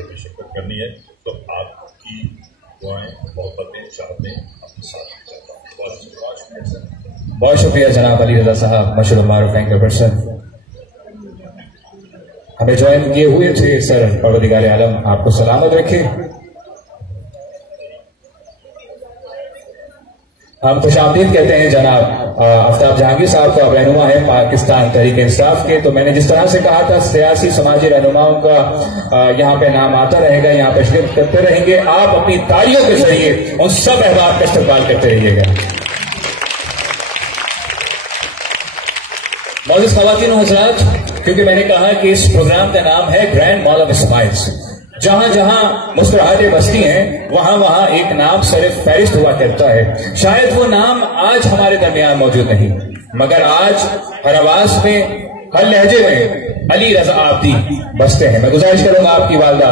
में शिरकत करनी है। तो आपकी दुआएं, मोहब्बतें, चाहतें अपने साथ चाहता हूँ। बहुत शुक्रिया जनाब अली रजा साहब, मशहूर मारूफ एंकर पर्सन हमें ज्वाइन किए हुए थे। सर परवरदिगार आलम आपको सलामत रखे। हम खुशामदीद कहते हैं जनाब आफ्ताब जहांगीर साहब को। अब रहनुमा है पाकिस्तान तहरीक इंसाफ के। तो मैंने जिस तरह से कहा था सियासी समाजी रहनुमाओं का यहाँ पे नाम आता रहेगा, यहाँ पे शिरकत करते रहेंगे। आप अपनी तालियों के जरिए उन सब अहबाब का इस्तेमाल करते रहिएगा। मौजूद ख़वातीन और हज़रात, क्योंकि मैंने कहा कि इस प्रोग्राम का नाम है ग्रैंड मॉल ऑफ स्माइल्स। जहां जहां मुस्कुराहटें बसती हैं वहां वहां एक नाम सिर्फ फहरिस्त हुआ करता है। शायद वो नाम आज हमारे दरमियान मौजूद नहीं, मगर आज हर आवाज में, हर लहजे में अली रजा आब्दी बसते हैं। मैं गुजारिश करूंगा आपकी वालदा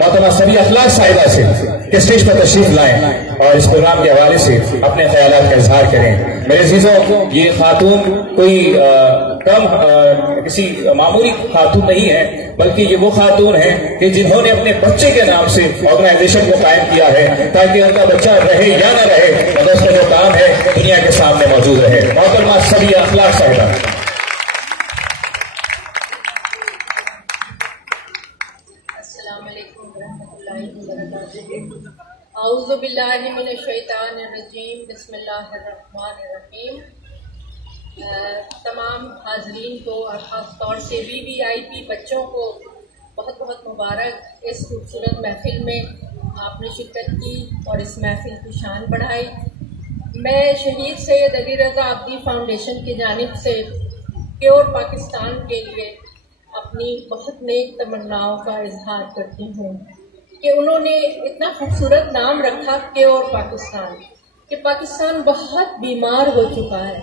मोहतरमा सभी अखलाक साहिबा से कि स्टेज पर तशरीफ लाएं और इस प्रोग्राम के हवाले से अपने ख्यालात का इजहार करें। मेरे अजीजों, ये खातून कोई कम किसी मामूली खातून नहीं है, बल्कि ये वो खातून है कि जिन्होंने अपने बच्चे के नाम से ऑर्गेनाइजेशन को कायम किया है ताकि उनका बच्चा रहे या न रहे, मगर उसका जो काम है दुनिया के सामने मौजूद रहे। मोहतरमा सभी अखलाक साहिबा। औज़ु बिल्लाहि मिनश शैतानिर रजीम, बिस्मिल्लाहिर्रहमानिर्रहीम। तमाम हाजरीन को और ख़ास तौर से VVIP बच्चों को बहुत बहुत मुबारक। इस खूबसूरत महफिल में आपने शिरकत की और इस महफिल की शान बढ़ाई। मैं शहीद सैयद अली रज़ा आब्दी फाउंडेशन की जानिब से प्योर पाकिस्तान के लिए अपनी बहुत नेक तमन्नाओं का इजहार करती हूँ कि उन्होंने इतना खूबसूरत नाम रखा प्योर पाकिस्तान, कि पाकिस्तान बहुत बीमार हो चुका है,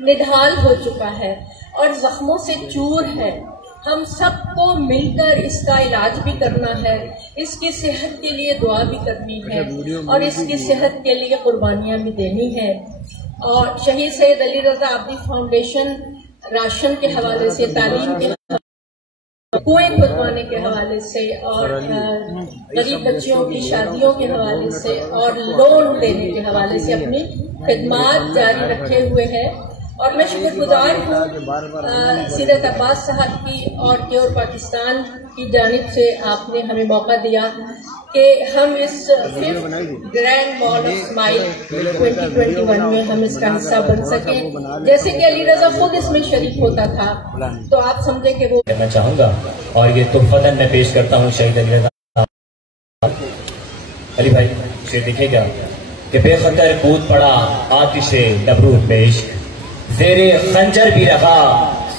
निढाल हो चुका है और जख्मों से चूर है। हम सबको मिलकर इसका इलाज भी करना है, इसकी सेहत के लिए दुआ भी करनी है और इसकी सेहत के लिए कुर्बानियां भी देनी है। और शहीद Syed Ali Raza Abdi foundation ration के हवाले से, तालीम के, कुएं खुदवाने के हवाले से और गरीब बच्चियों की शादियों के हवाले से और लोन देने के हवाले से अपनी खिदमात जारी रखे हुए है। और मैं शुक्रगुजार हूँ सीरत अब्बास साहब की और प्योर पाकिस्तान की जानिब से आपने हमें मौका दिया कि हम इस ग्रैंड मॉल ऑफ स्माइल 2021 में हम इसका हिस्सा बन सकें। जैसे कि अली रजा खुद इसमें शरीक होता था, तो आप समझे कि वो करना चाहूंगा और ये तोहफतन मैं पेश करता हूँ शहीद अली रजा। अली भाई शेर दिखेगा कि बेखतर कूद पड़ा आतिशे नबरूद में इश्क, ज़ेरे खंजर भी रहा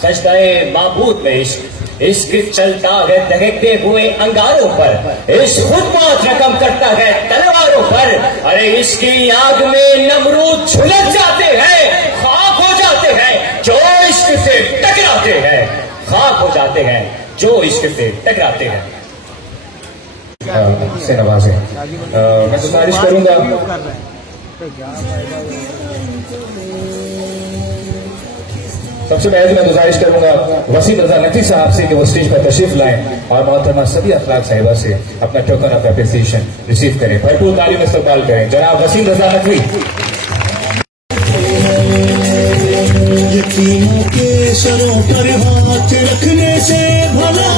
सजदाए माबूद में इश्क, इश्क चलता है दहकते हुए अंगारों पर, इश्क खुद मौत रकम करता है तलवारों पर। अरे इश्क की आग में नमरूद झुलस जाते हैं, खाक हो जाते हैं जो इश्क से टकराते हैं, खाक हो जाते हैं जो इश्क से टकराते हैं। से नवाजे मैं गुजारिश करूंगा सबसे पहले मैं गुजारिश करूंगा वसीम रजा नकवी साहब से कि वो स्टेज पर तशरीफ लाएं और मोहतरमा सभी अखलाक साहिबा से अपना टोकन ऑफ एप्रिसिएशन रिसीव करें। भरपूर ताली में इस्तकबाल करें जनाब वसीम रजा नकवी। यतीमों के सरों पर हाथ रखने से भला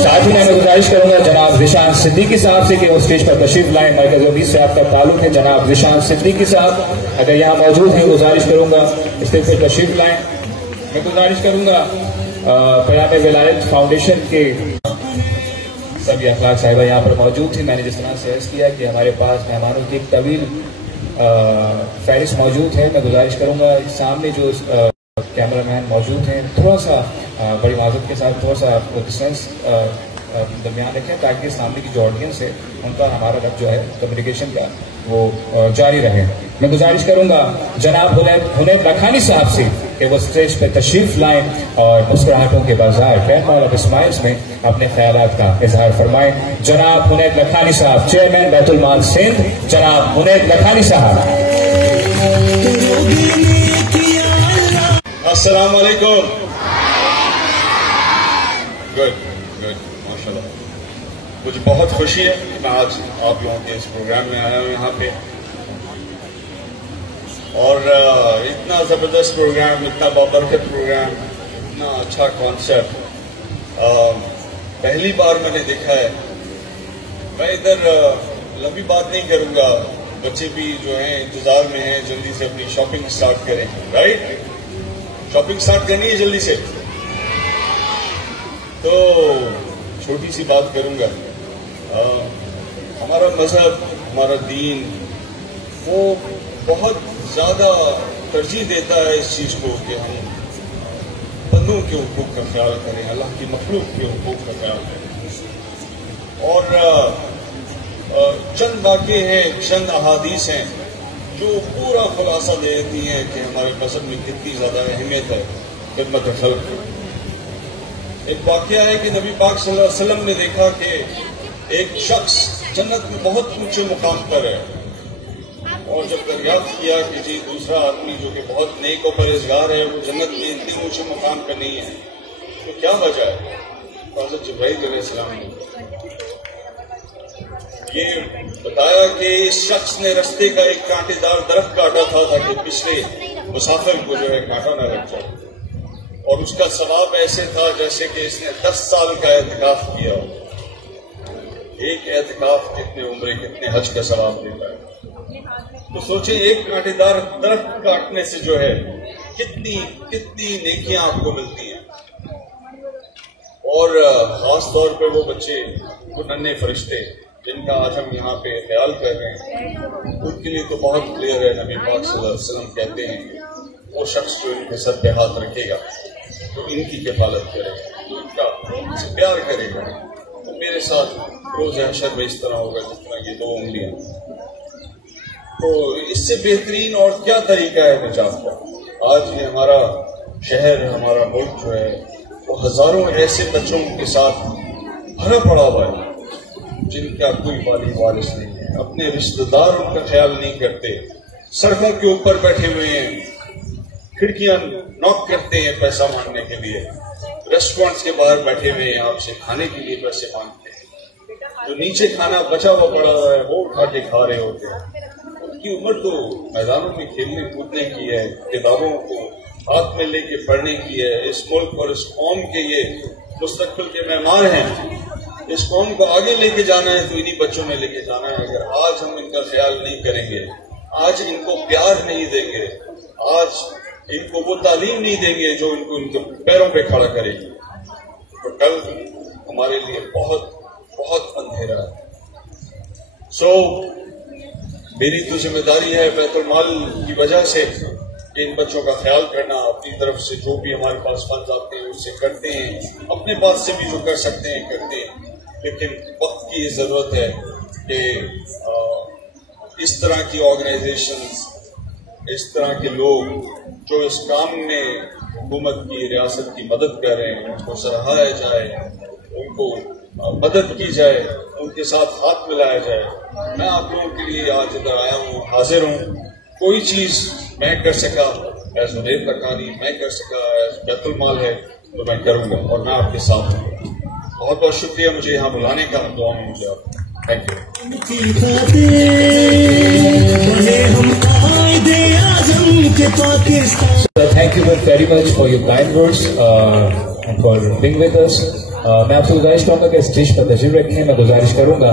साथ ही मैं गुजारिश करूंगा जनाब रिशान सिद्दीकी साहब से कि वो स्टेज पर तशरीफ लाएं। मरकज उम्मीद से आपका ताल्लुक है जनाब रिशान सिद्दीकी साहब, अगर यहाँ मौजूद हैं गुजारिश करूंगा स्टेज पर तशरीफ लाएं। मैं गुजारिश करूंगा क़याम विलायत फाउंडेशन के सभी अखलाक साहिबा यहाँ पर मौजूद थी। मैंने जिस तरह से अर्ज किया कि हमारे पास मेहमानों की एक तवील फहरिस्त मौजूद है। मैं गुजारिश करूंगा सामने जो कैमरामैन मौजूद हैं थोड़ा सा बड़ी माजूद के साथ थोड़ा सा आपको डिस्टेंस दरमियान रखें ताकि सामने की जो ऑडियंस है उनका हमारा रब जो है कम्युनिकेशन का वो जारी रहे। मैं गुजारिश करूंगा जनाब हुनैद लखानी साहब से कि वो स्टेज पे तशरीफ लाएं और मुस्कुराहटों के बाजार ग्रैंड मॉल ऑफ स्माइल्स में अपने ख्यालात का इजहार फरमाएं। जनाब हुनैद लखानी साहब, चेयरमैन बैतुल माल सिंध, जनाब हुनैद लखानी साहब। अस्सलाम वालेकुम। गुड गुड माशाल्लाह। मुझे बहुत खुशी है कि मैं आज आप लोगों के इस प्रोग्राम में आया हूँ यहाँ पे, और इतना ज़बरदस्त प्रोग्राम, इतना बाबरकत प्रोग्राम, इतना अच्छा कॉन्सेप्ट पहली बार मैंने देखा है। मैं इधर लंबी बात नहीं करूँगा, बच्चे भी जो हैं इंतजार में हैं, जल्दी से अपनी शॉपिंग स्टार्ट करें। राइट, शॉपिंग स्टार्ट करनी है जल्दी से। तो छोटी सी बात करूंगा, हमारा मजहब, हमारा दीन वो बहुत ज्यादा तरजीह देता है इस चीज को कि हम बंदों के हुकूक का ख्याल करें, अल्लाह की मखलूक के हुकूक का ख्याल करें। और चंद वाक़े हैं, चंद अहादीस हैं जो पूरा खुलासा दे देती हैं कि हमारे मजहब में कितनी ज्यादा अहमियत है खिदमत खल्क़ की। एक वाक़या है कि नबी पाक सल्लल्लाहु अलैहि वसल्लम ने देखा कि एक शख्स जन्नत में बहुत ऊंचे मुकाम पर है, और जब दरियाफ्त किया कि जी दूसरा आदमी जो कि बहुत नेक और परहेज़गार है वो जन्नत में इतने ऊंचे मुकाम पर नहीं है, तो क्या वजह है? तो हज़रत जिब्राइल अलैहिस्सलाम ने ये बताया कि इस शख्स ने रस्ते का एक कांटेदार दरख्त काटा था ताकि पिछले मुसाफिर को जो है कांटा न लग जाए, और उसका सवाब ऐसे था जैसे कि इसने 10 साल का एहतिकाफ किया हो। एक एहतिकाफ कितने उम्रे, कितने हज का सवाब देता है। तो सोचे एक कांटेदार दरख्त काटने से जो है कितनी कितनी नेकियां आपको मिलती हैं। और खास तौर पर वो बच्चे, वो नन्हे फरिश्ते जिनका आज हम यहाँ पे ख्याल कर रहे हैं, उनके लिए तो बहुत क्लियर है। नबी पाक सल्लल्लाहु अलैहि वसल्लम कहते हैं वो शख्स जो इनके सर पे हाथ रखेगा तो इनकी किफालत करेगा, तो इनका प्यार करेगा, तो मेरे साथ रोज हशर में इस तरह होगा जिस तरह ये 2 उंगलियां। तो इससे बेहतरीन और क्या तरीका है निजात का? आज ये हमारा शहर, हमारा मुल्क जो है वो हजारों ऐसे बच्चों के साथ भरा पड़ा हुआ है जिनका कोई वाली वारिस नहीं है, अपने रिश्तेदार उनका ख्याल नहीं करते, सड़कों के ऊपर बैठे हुए हैं, खिड़कियां नॉक करते हैं पैसा मांगने के लिए, रेस्टोरेंट्स के बाहर बैठे हुए हैं, आपसे खाने के लिए पैसे मांगते हैं, जो नीचे खाना बचा हुआ पड़ा हुआ है वो उठा के खा रहे होते हैं। उनकी उम्र तो मैदानों में खेलने कूदने की है, किताबों को हाथ में लेके पढ़ने की है। इस मुल्क और इस कौम के ये मुस्तकबिल के मेहमान हैं, इस कौम को आगे लेके जाना है तो इन्हीं बच्चों में लेके जाना है। अगर आज हम इनका ख्याल नहीं करेंगे, आज इनको प्यार नहीं देंगे, आज इनको वो तालीम नहीं देंगे जो इनको इनके पैरों पे खड़ा करेगी, तो कल हमारे लिए बहुत बहुत अंधेरा है। मेरी तो जिम्मेदारी है बैतुल माल की वजह से कि इन बच्चों का ख्याल करना, अपनी तरफ से जो भी हमारे पास फंड आते हैं उससे करते हैं, अपने पास से भी जो कर सकते हैं करते हैं। लेकिन वक्त की ये जरूरत है कि इस तरह की ऑर्गेनाइजेशंस, इस तरह के लोग जो इस काम में हुकूमत की, रियासत की मदद कर रहे हैं, उनको सराहाया जाए, उनको मदद की जाए, उनके साथ हाथ मिलाया जाए। मैं आप लोगों के लिए आज इधर आया हूँ, हाजिर हूँ। कोई चीज मैं कर सका एज उदेर लखानी, मैं कर सका एज बैतुल माल है तो मैं करूंगा, और मैं आपके साथ हूँ। बहुत बहुत शुक्रिया मुझे यहाँ बुलाने का, दुआ में मुझे आप। Thank you. Thank you very much for your kind words and for being with us. मैं आपसे गुजारिश करूंगा कि स्टेज पर तशरीफ रखें। मैं गुजारिश करूंगा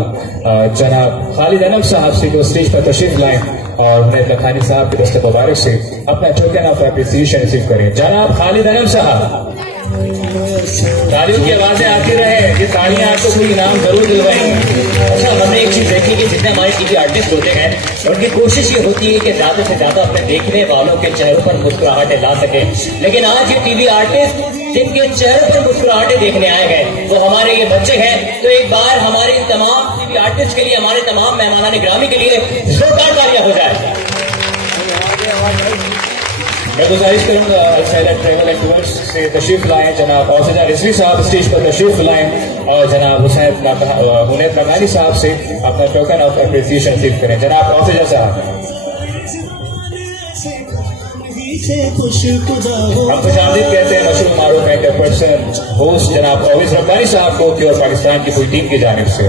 जनाब खालिद अनब साहब से को स्टेज पर तशरीफ लाएं और उन्हें लखानी साहब के दस्ते मुबारक से अपना टोकन ऑफ एप्रिसिएशन रिसीव करें। जनाब खालिद अनब साहब, तालियों की आवाजें आती रहे, ये तालियां आपको कोई इनाम जरूर दिलवाएंगे। अच्छा, हमने एक चीज देखी कि जितने हमारे टीवी आर्टिस्ट होते हैं उनकी कोशिश ये होती है कि ज्यादा से ज्यादा अपने देखने वालों के चेहरों पर मुस्कुराहटें ला सके, लेकिन आज ये टीवी आर्टिस्ट जिनके चेहरे पर मुस्कुराहटें देखने आए हैं वो हमारे ये बच्चे हैं। तो एक बार हमारे तमाम टीवी आर्टिस्ट के लिए, हमारे तमाम मेहमानान गिरामी के लिए जोरदार तालियां हो जाए। मैं गुजारिश करूंगा अलसैला ट्रैवल एंड टूर्स से तशरीफ लाएं जनाब औसजा रिजवी साहब स्टेज पर तशरीफ लाएं और जनाब हुनैत लगानी साहब से अपना टोकन ऑफ एप्रिसिएशन रिसीव करें। जनाब औसजा साहब, हम खुशामदीद कहते हैं मशहूर मारूफ पर्सन होस्ट जनाब अवीज रब्बानी साहब को और पाकिस्तान की पूरी टीम की जानिब से।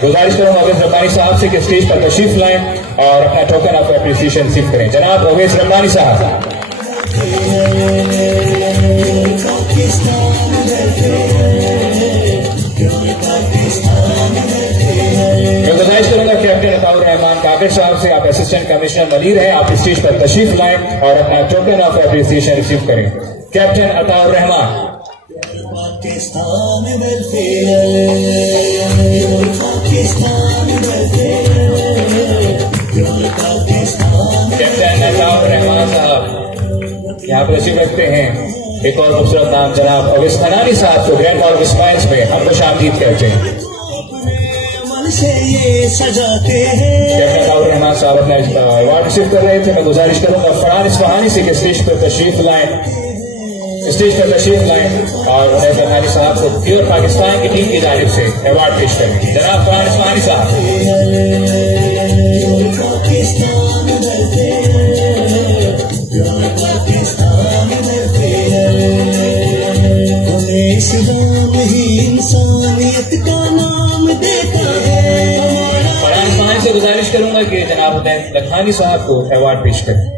गुजारिश करूंगा अवीज रब्बानी साहब से कि स्टेज पर तशरीफ लाएं और अपना टोकन ऑफ एप्रिसिएशन रिसीव करें। जनाब अवीज रब्बानी साहब, मैं गुजारिश करूंगा कैप्टन अताउर रहमान काका तारिक साहब से आप असिस्टेंट कमिश्नर मलीर हैं, आप स्टेज पर तशरीफ लाएं और अपना टोकन ऑफ एप्रिसिएशन रिसीव करें। Captain Ataur Rahman. Pakistan welfare, Pakistan welfare, captain Ataur Rahman साहब यहाँ पर तशरीफ रखते हैं। एक और खूबसूरत नाम जनाब अविस हनानी साहब को ग्रैंड ऑफ स्माइल्स में हम खुशामदीद कहते हैं। से ये सजाते हैं। कैप्टन अताउर रहमान साहब अपना अवार्ड रिसीव कर रहे थे। मैं गुजारिश करूंगा फरहान इस्फहानी से कि स्टेज पर तशरीफ लाएं और उन्हें फरहानी साहब को प्योर पाकिस्तान की टीम की जानिब से अवार्ड पेश करें। जनाब फरहान इस्फहानी साहब। इंसानियत का नाम देता है। फरहान इस्फहानी से गुजारिश करूंगा कि जनाब हुसैन लखानी साहब को अवार्ड पेश करें।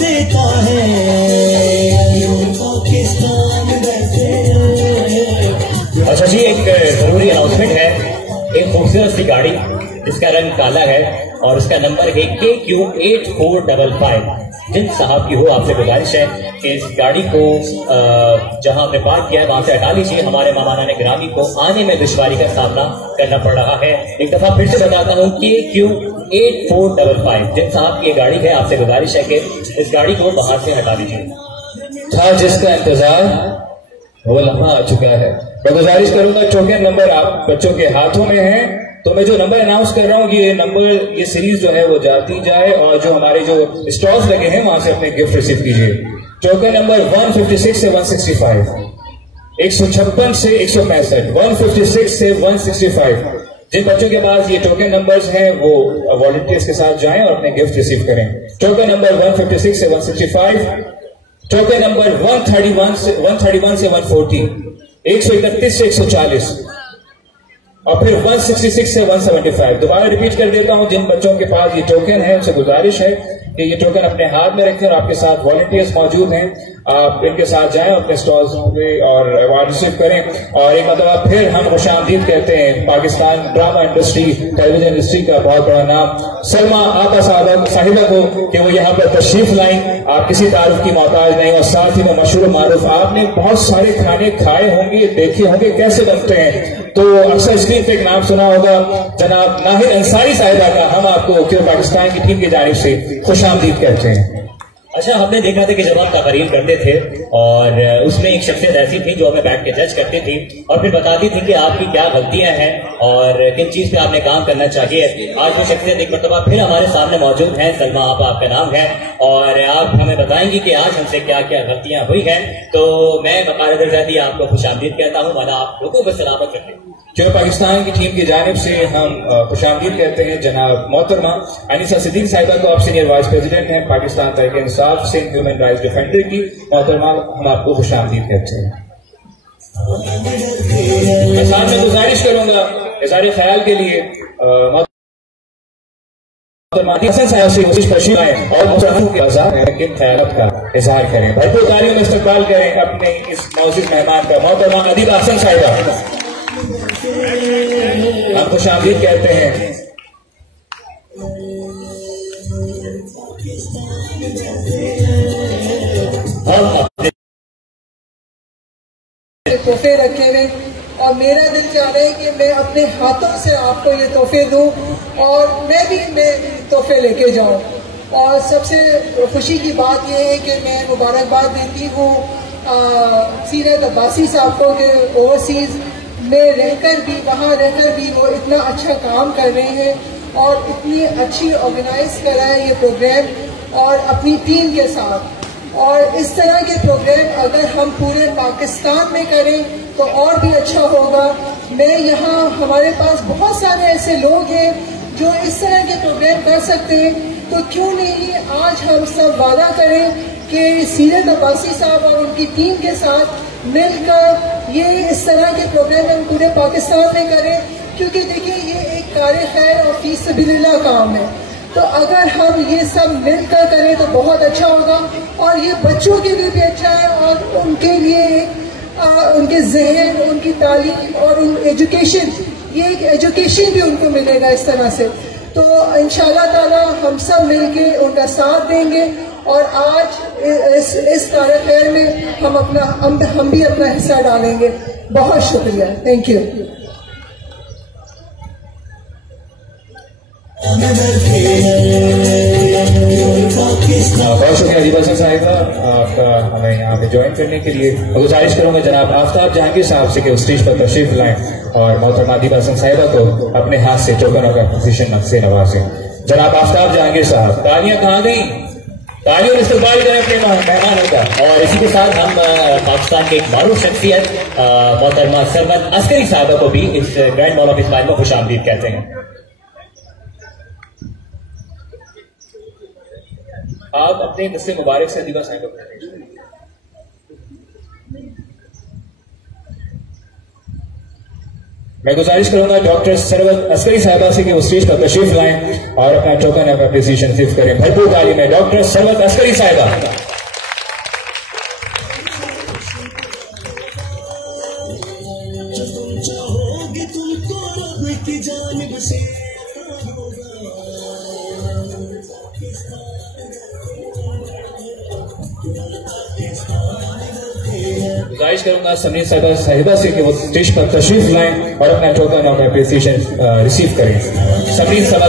देता है पाकिस्तान। अच्छा जी, एक जरूरी अनाउंसमेंट है। एक खूबसूरत सी गाड़ी जिसका रंग काला है और उसका नंबर है KQ8455। जिन साहब की हो आपसे गुजारिश है कि इस गाड़ी को जहां आपने पार्क किया है वहां से हटा लीजिए। हमारे मेहमान ग्रामी को आने में दुश्वारी का सामना करना पड़ रहा है। एक दफा फिर से बताता हूँ KQ8455। जिन साहब की ये गाड़ी है आपसे गुजारिश है कि इस गाड़ी को बाहर से हटा लीजिए। था जिसका इंतजार वो लम्हा आ चुका है। मैं गुजारिश करूंगा टोकन नंबर आप बच्चों के हाथों में है, तो मैं जो नंबर अनाउंस कर रहा हूँ कि ये नंबर ये सीरीज जो है वो जाती जाए और जो हमारे जो स्टॉल्स लगे हैं वहां से अपने गिफ्ट रिसीव कीजिए। टोकन नंबर 156 से 165, 156 से 165, 156 से 165। जिन बच्चों के पास ये टोकन नंबर्स हैं वो वॉलंटियर्स के साथ जाएं और अपने गिफ्ट रिसीव करें। टोकन नंबर 156 से 165, टोकन नंबर 131 से 140, 131 से 140 और फिर 166 से 175। दोबारा रिपीट कर देता हूं, जिन बच्चों के पास ये टोकन है उनसे गुजारिश है कि ये टोकन अपने हाथ में रखें और आपके साथ वॉलंटियर्स मौजूद हैं, आप इनके साथ जाएं अपने स्टॉल्स पे और अवार्ड रिसीव करें। और एक मतलब फिर हम खुशामदीद कहते हैं Pakistan drama industry, television industry का बहुत बड़ा नाम सलमा आका साहिबा को कि वो यहाँ पर तशरीफ लाई। आप किसी तारुफ की मोहताज नहीं और साथ ही में मशहूर मारूफ। आपने बहुत सारे खाने खाए होंगे, देखे होंगे कैसे बनते हैं, तो अक्सर स्क्रीन पे एक नाम सुना होगा जनाब नाहिद अंसारी साहिबा का। हम आपको क्यों पाकिस्तान की टीम की जानिब से खुशामदीद कहते हैं। अच्छा, हमने देखा था कि जब आप तकरीर करते थे और उसमें एक शख्सियत ऐसी थी जो हमें बैठ के जज करती थी और फिर बताती थी कि आपकी क्या गलतियां हैं और किन चीज पे आपने काम करना चाहिए। आज वो शख्सियत एक मरतबा फिर हमारे सामने मौजूद है। सलमा आपका नाम है और आप हमें बताएंगी कि आज हमसे क्या क्या गलतियां हुई हैं। तो मैं बकायदा आपको खुशामदीद कहता हूँ, वाला आप लोगों को सलामत रखें। जो पाकिस्तान की टीम की जानिब से हम खुशामदीद कहते हैं जनाब मोहतरमा अनीसा सिद्दीकी साहिबा को। आप सीनियर वाइस प्रेसिडेंट हैं पाकिस्तान तहरीक इंसाफ से ह्यूमन राइट्स डिफेंडर की। मोहतरमा हम आपको खुशामदीद कहते हैं। मैं साथ में गुजारिश करूंगा इज़हार ख्याल के लिए हसन साहब से कोशिश कशी आए और मुसलमानों के आजाद के ख्यालात का इजहार करें। भरपूर तालियों में इस्तकबाल करें अपने इस मौजूद मेहमान का। मोहतरमा अदीबा हसन साहिबा हम खुशामदीद कहते हैं। तोहफे रखे हुए और मेरा दिल चाह रहा है कि मैं अपने हाथों से आपको ये तोहफे दूं और मैं तोहफे लेके जाऊं। और सबसे खुशी की बात यह है कि मैं मुबारकबाद देती हूँ सीरत अब्बासी साहब को कि ओवरसीज में रहकर भी वहाँ रहकर भी वो इतना अच्छा काम कर रहे हैं और इतनी अच्छी ऑर्गेनाइज करा है ये प्रोग्राम और अपनी टीम के साथ। और इस तरह के प्रोग्राम अगर हम पूरे पाकिस्तान में करें तो और भी अच्छा होगा। मैं यहाँ हमारे पास बहुत सारे ऐसे लोग हैं जो इस तरह के प्रोग्राम कर सकते हैं, तो क्यों नहीं आज हम सब वादा करें कि सीरत अब्बासी साहब और उनकी टीम के साथ मिलकर ये इस तरह के प्रोग्राम हम पूरे पाकिस्तान में करें। क्योंकि देखिए ये एक कार्य खैर और फी सबिलिल्लाह काम है, तो अगर हम ये सब मिलकर करें तो बहुत अच्छा होगा और ये बच्चों के लिए भी अच्छा है और उनके लिए एक उनके जहन, उनकी तालीम और एजुकेशन, ये एक एजुकेशन भी उनको मिलेगा इस तरह से। तो इंशाल्लाह ताला हम सब मिलके उनका साथ देंगे और आज इस तारीख खैर में हम भी अपना हिस्सा डालेंगे। बहुत शुक्रिया, थैंक यू। बहुत शुक्रिया अदीबा साहिबा आपका हमें यहाँ पे ज्वाइन करने के लिए। गुजारिश करूंगा जनाब आफ्ताब जहांगीर साहब से कि उस स्टेज पर तशरीफ लाएं और मोहतरमा अदीबा साहिबा को अपने हाथ से टोकन ऑफ एप्रिसिएशन से नवाजें। जनाब आफ्ताब जहांगीर साहब, तालियां कहाँ गई? तालियों इस्तेमाल करें अपने मेहमानों का। और इसी के साथ हम पाकिस्तान के एक मारूफ शख्सियत मोहतरमा सरवत अस्करी साहबा को भी इस ग्रैंड मॉल ऑफ इस्माइल में खुशामदीद कहते हैं। आप अपने दस्ते मुबारक से अदीबा साहिबा को मैं गुजारिश करूंगा डॉक्टर सरवत अस्करी साहिबा से कि वो स्टेज पर तशरीफ लाएं और अपना टोकन ऑफ एप्रिसिएशन रिसीव करें। भरपूर ताली में डॉक्टर सरवत अस्करी साहिबा। गुजारिश करूंगा समीर साहिबा से कि वो स्टेज पर तशरीफ लाएं और अपना टोकन ऑफ एप्रिसिएशन रिसीव करें। समीर साहिबा।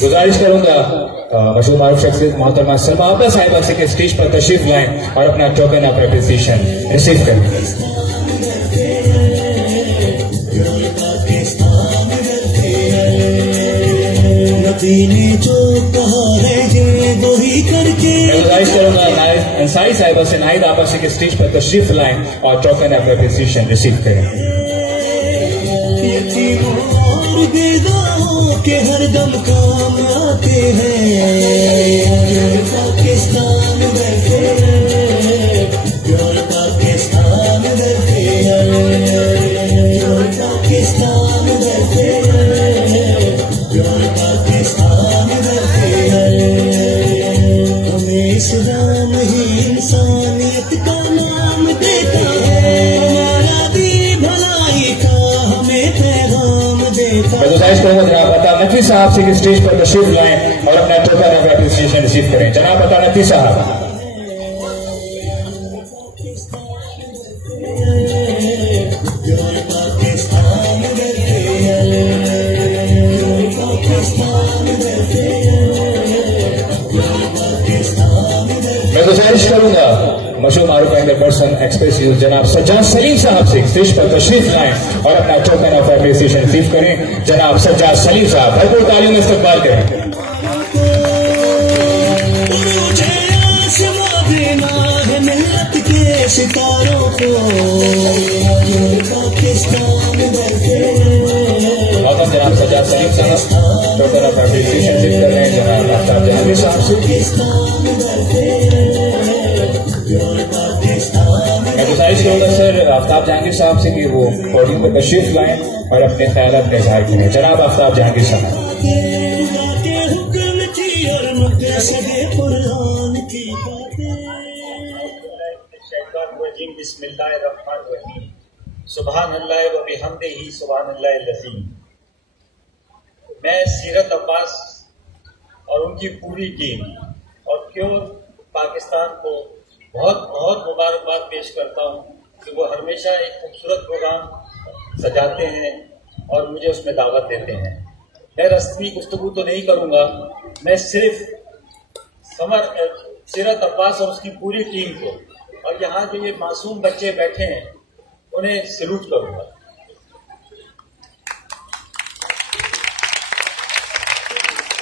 गुजारिश करूंगा मशहूर मारूफ शख्सियत मोहतरमा सलमा आपा साहिबा से कि स्टेज पर तशरीफ लाएं और अपना टोकन ऑफ एप्रिसिएशन रिसीव करें। जो कहा है ये वही करके। गुजारिश करूंगा नायद अंसारी साहिबा से नाहिद आपा से कि स्टेज पर तशरीफ लाएं और टोकन ऑफ एप्रिसिएशन रिसीव करें। यतीमों और बेदाओं के हर दम काम आते हैं। पाकिस्तान पाकिस्तान इस्लाम ही इंसानियत का नाम देता है। हमारा दी भलाई का हमें पैगाम देता है। मैं गुजारिश करूंगा जनाब अता नकवी साहब से कि स्टेज पर तशरीफ लाएं और अपना टोकन ऑफ एप्रिसिएशन रिसीव करें। जनाब अता नकवी साहब। मैं गुजारिश करूंगा मशहूर मारूफ एंकर पर्सन एक्सप्रेस न्यूज जनाब सज्जाद सलीम साहब से स्टेज पर तशरीफ लाएं और अपना टोकन ऑफ एप्रिसिएशन रिसीव करें। जनाब सज्जाद सलीम साहब भरपूर तालियों में इस्तकबाल करें। सितारों को जनाब सज्जाद सलीम साहब टोकन ऑफ एप्रिसिएशन रिसीव कर रहे हैं। जनाब आफ्ताब जहांगीर साहब से मैं गुजारिश करूंगा सर आफ्ताब जहांगीर साहब से कि वो पोडियम पर तशरीफ लाएं और अपने ख्यालात में इज़हार करें। जनाब आफ्ताब जहांगीर साहब। बिस्मिल्लाहिर्रहमानिर्रहीम। सुभानअल्लाह व बिहम्दिही सुभानअल्लाहिल अज़ीम। मैं सीरत अब्बास और उनकी पूरी टीम और क्योर पाकिस्तान को बहुत बहुत मुबारकबाद पेश करता हूँ कि वो हमेशा एक खूबसूरत प्रोग्राम सजाते हैं और मुझे उसमें दावत देते हैं। मैं रस्मी गुफ्तगू तो नहीं करूँगा, मैं सिर्फ सीरत अब्बास और उसकी पूरी टीम को और यहाँ जो ये मासूम बच्चे बैठे हैं उन्हें सैल्यूट करूँगा।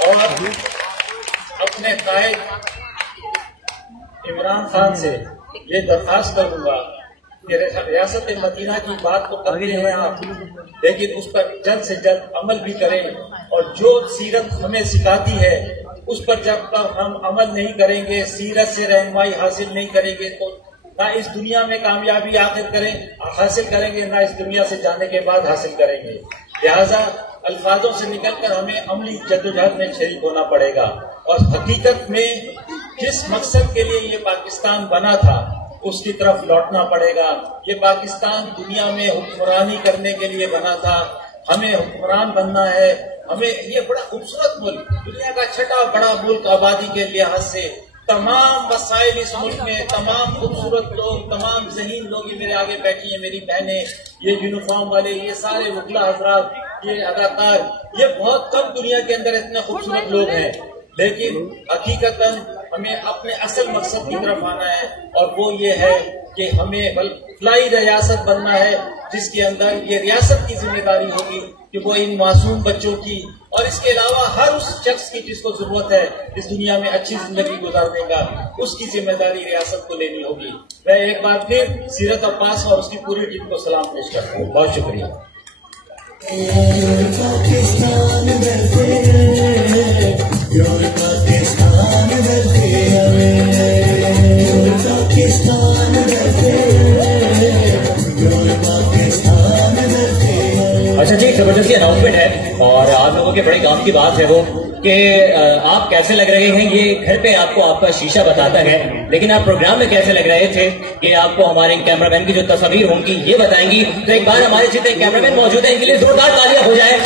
और अपने कायद इमरान खान से ये दरख्वास्त करूंगा कि रियासत मदीना की बात तो करते हैं आप, लेकिन उस पर जल्द से जल्द अमल भी करें। और जो सीरत हमें सिखाती है उस पर जब तक हम अमल नहीं करेंगे, सीरत से रहनुमाई हासिल नहीं करेंगे, तो ना इस दुनिया में कामयाबी हासिल करेंगे, ना इस दुनिया से जाने के बाद हासिल करेंगे। लिहाजा अल्फाजों से निकलकर हमें अमली जद्दोजहद में शरीक होना पड़ेगा। और हकीकत में जिस मकसद के लिए ये पाकिस्तान बना था उसकी तरफ लौटना पड़ेगा। ये पाकिस्तान दुनिया में हुक्मरानी करने के लिए बना था, हमें हुक्मरान बनना है। हमें ये बड़ा खूबसूरत मुल्क, दुनिया का छठा बड़ा मुल्क आबादी के लिहाज से, तमाम वसाइल इस मुल्क में, तमाम खूबसूरत लोग, तमाम ज़हीन लोग, ये मेरे आगे बैठी हैं, मेरी बहनें, ये यूनिफॉर्म वाले, ये सारे वकला हजरात, ये अदाकार, ये बहुत कम दुनिया के अंदर इतने खूबसूरत लोग हैं। लेकिन हकीकतन हमें अपने असल मकसद की तरफ आना है, और वो ये है कि हमें फलाई रियासत बनना है, जिसके अंदर ये रियासत की जिम्मेदारी होगी कि वो इन मासूम बच्चों की और इसके अलावा हर उस शख्स की जिसको जरूरत है इस दुनिया में अच्छी जिंदगी गुजारने का, उसकी जिम्मेदारी रियासत को लेनी होगी। मैं एक बार फिर सीरत अब्बास और उसकी पूरी टीम को सलाम पेश करता हूँ। बहुत शुक्रिया। अच्छा जी, जबरदस्ती अनाउंसमेंट है और आप लोगों के बड़े काम की बात है वो कि आप कैसे लग रहे हैं। ये घर पे आपको आपका शीशा बताता है, लेकिन आप प्रोग्राम में कैसे लग रहे थे कि आपको हमारे कैमरामैन की जो तस्वीर होंगी ये बताएंगी। तो एक बार हमारे जितने कैमरामैन मौजूद हैं इनके लिए जोरदार तालियां हो जाए।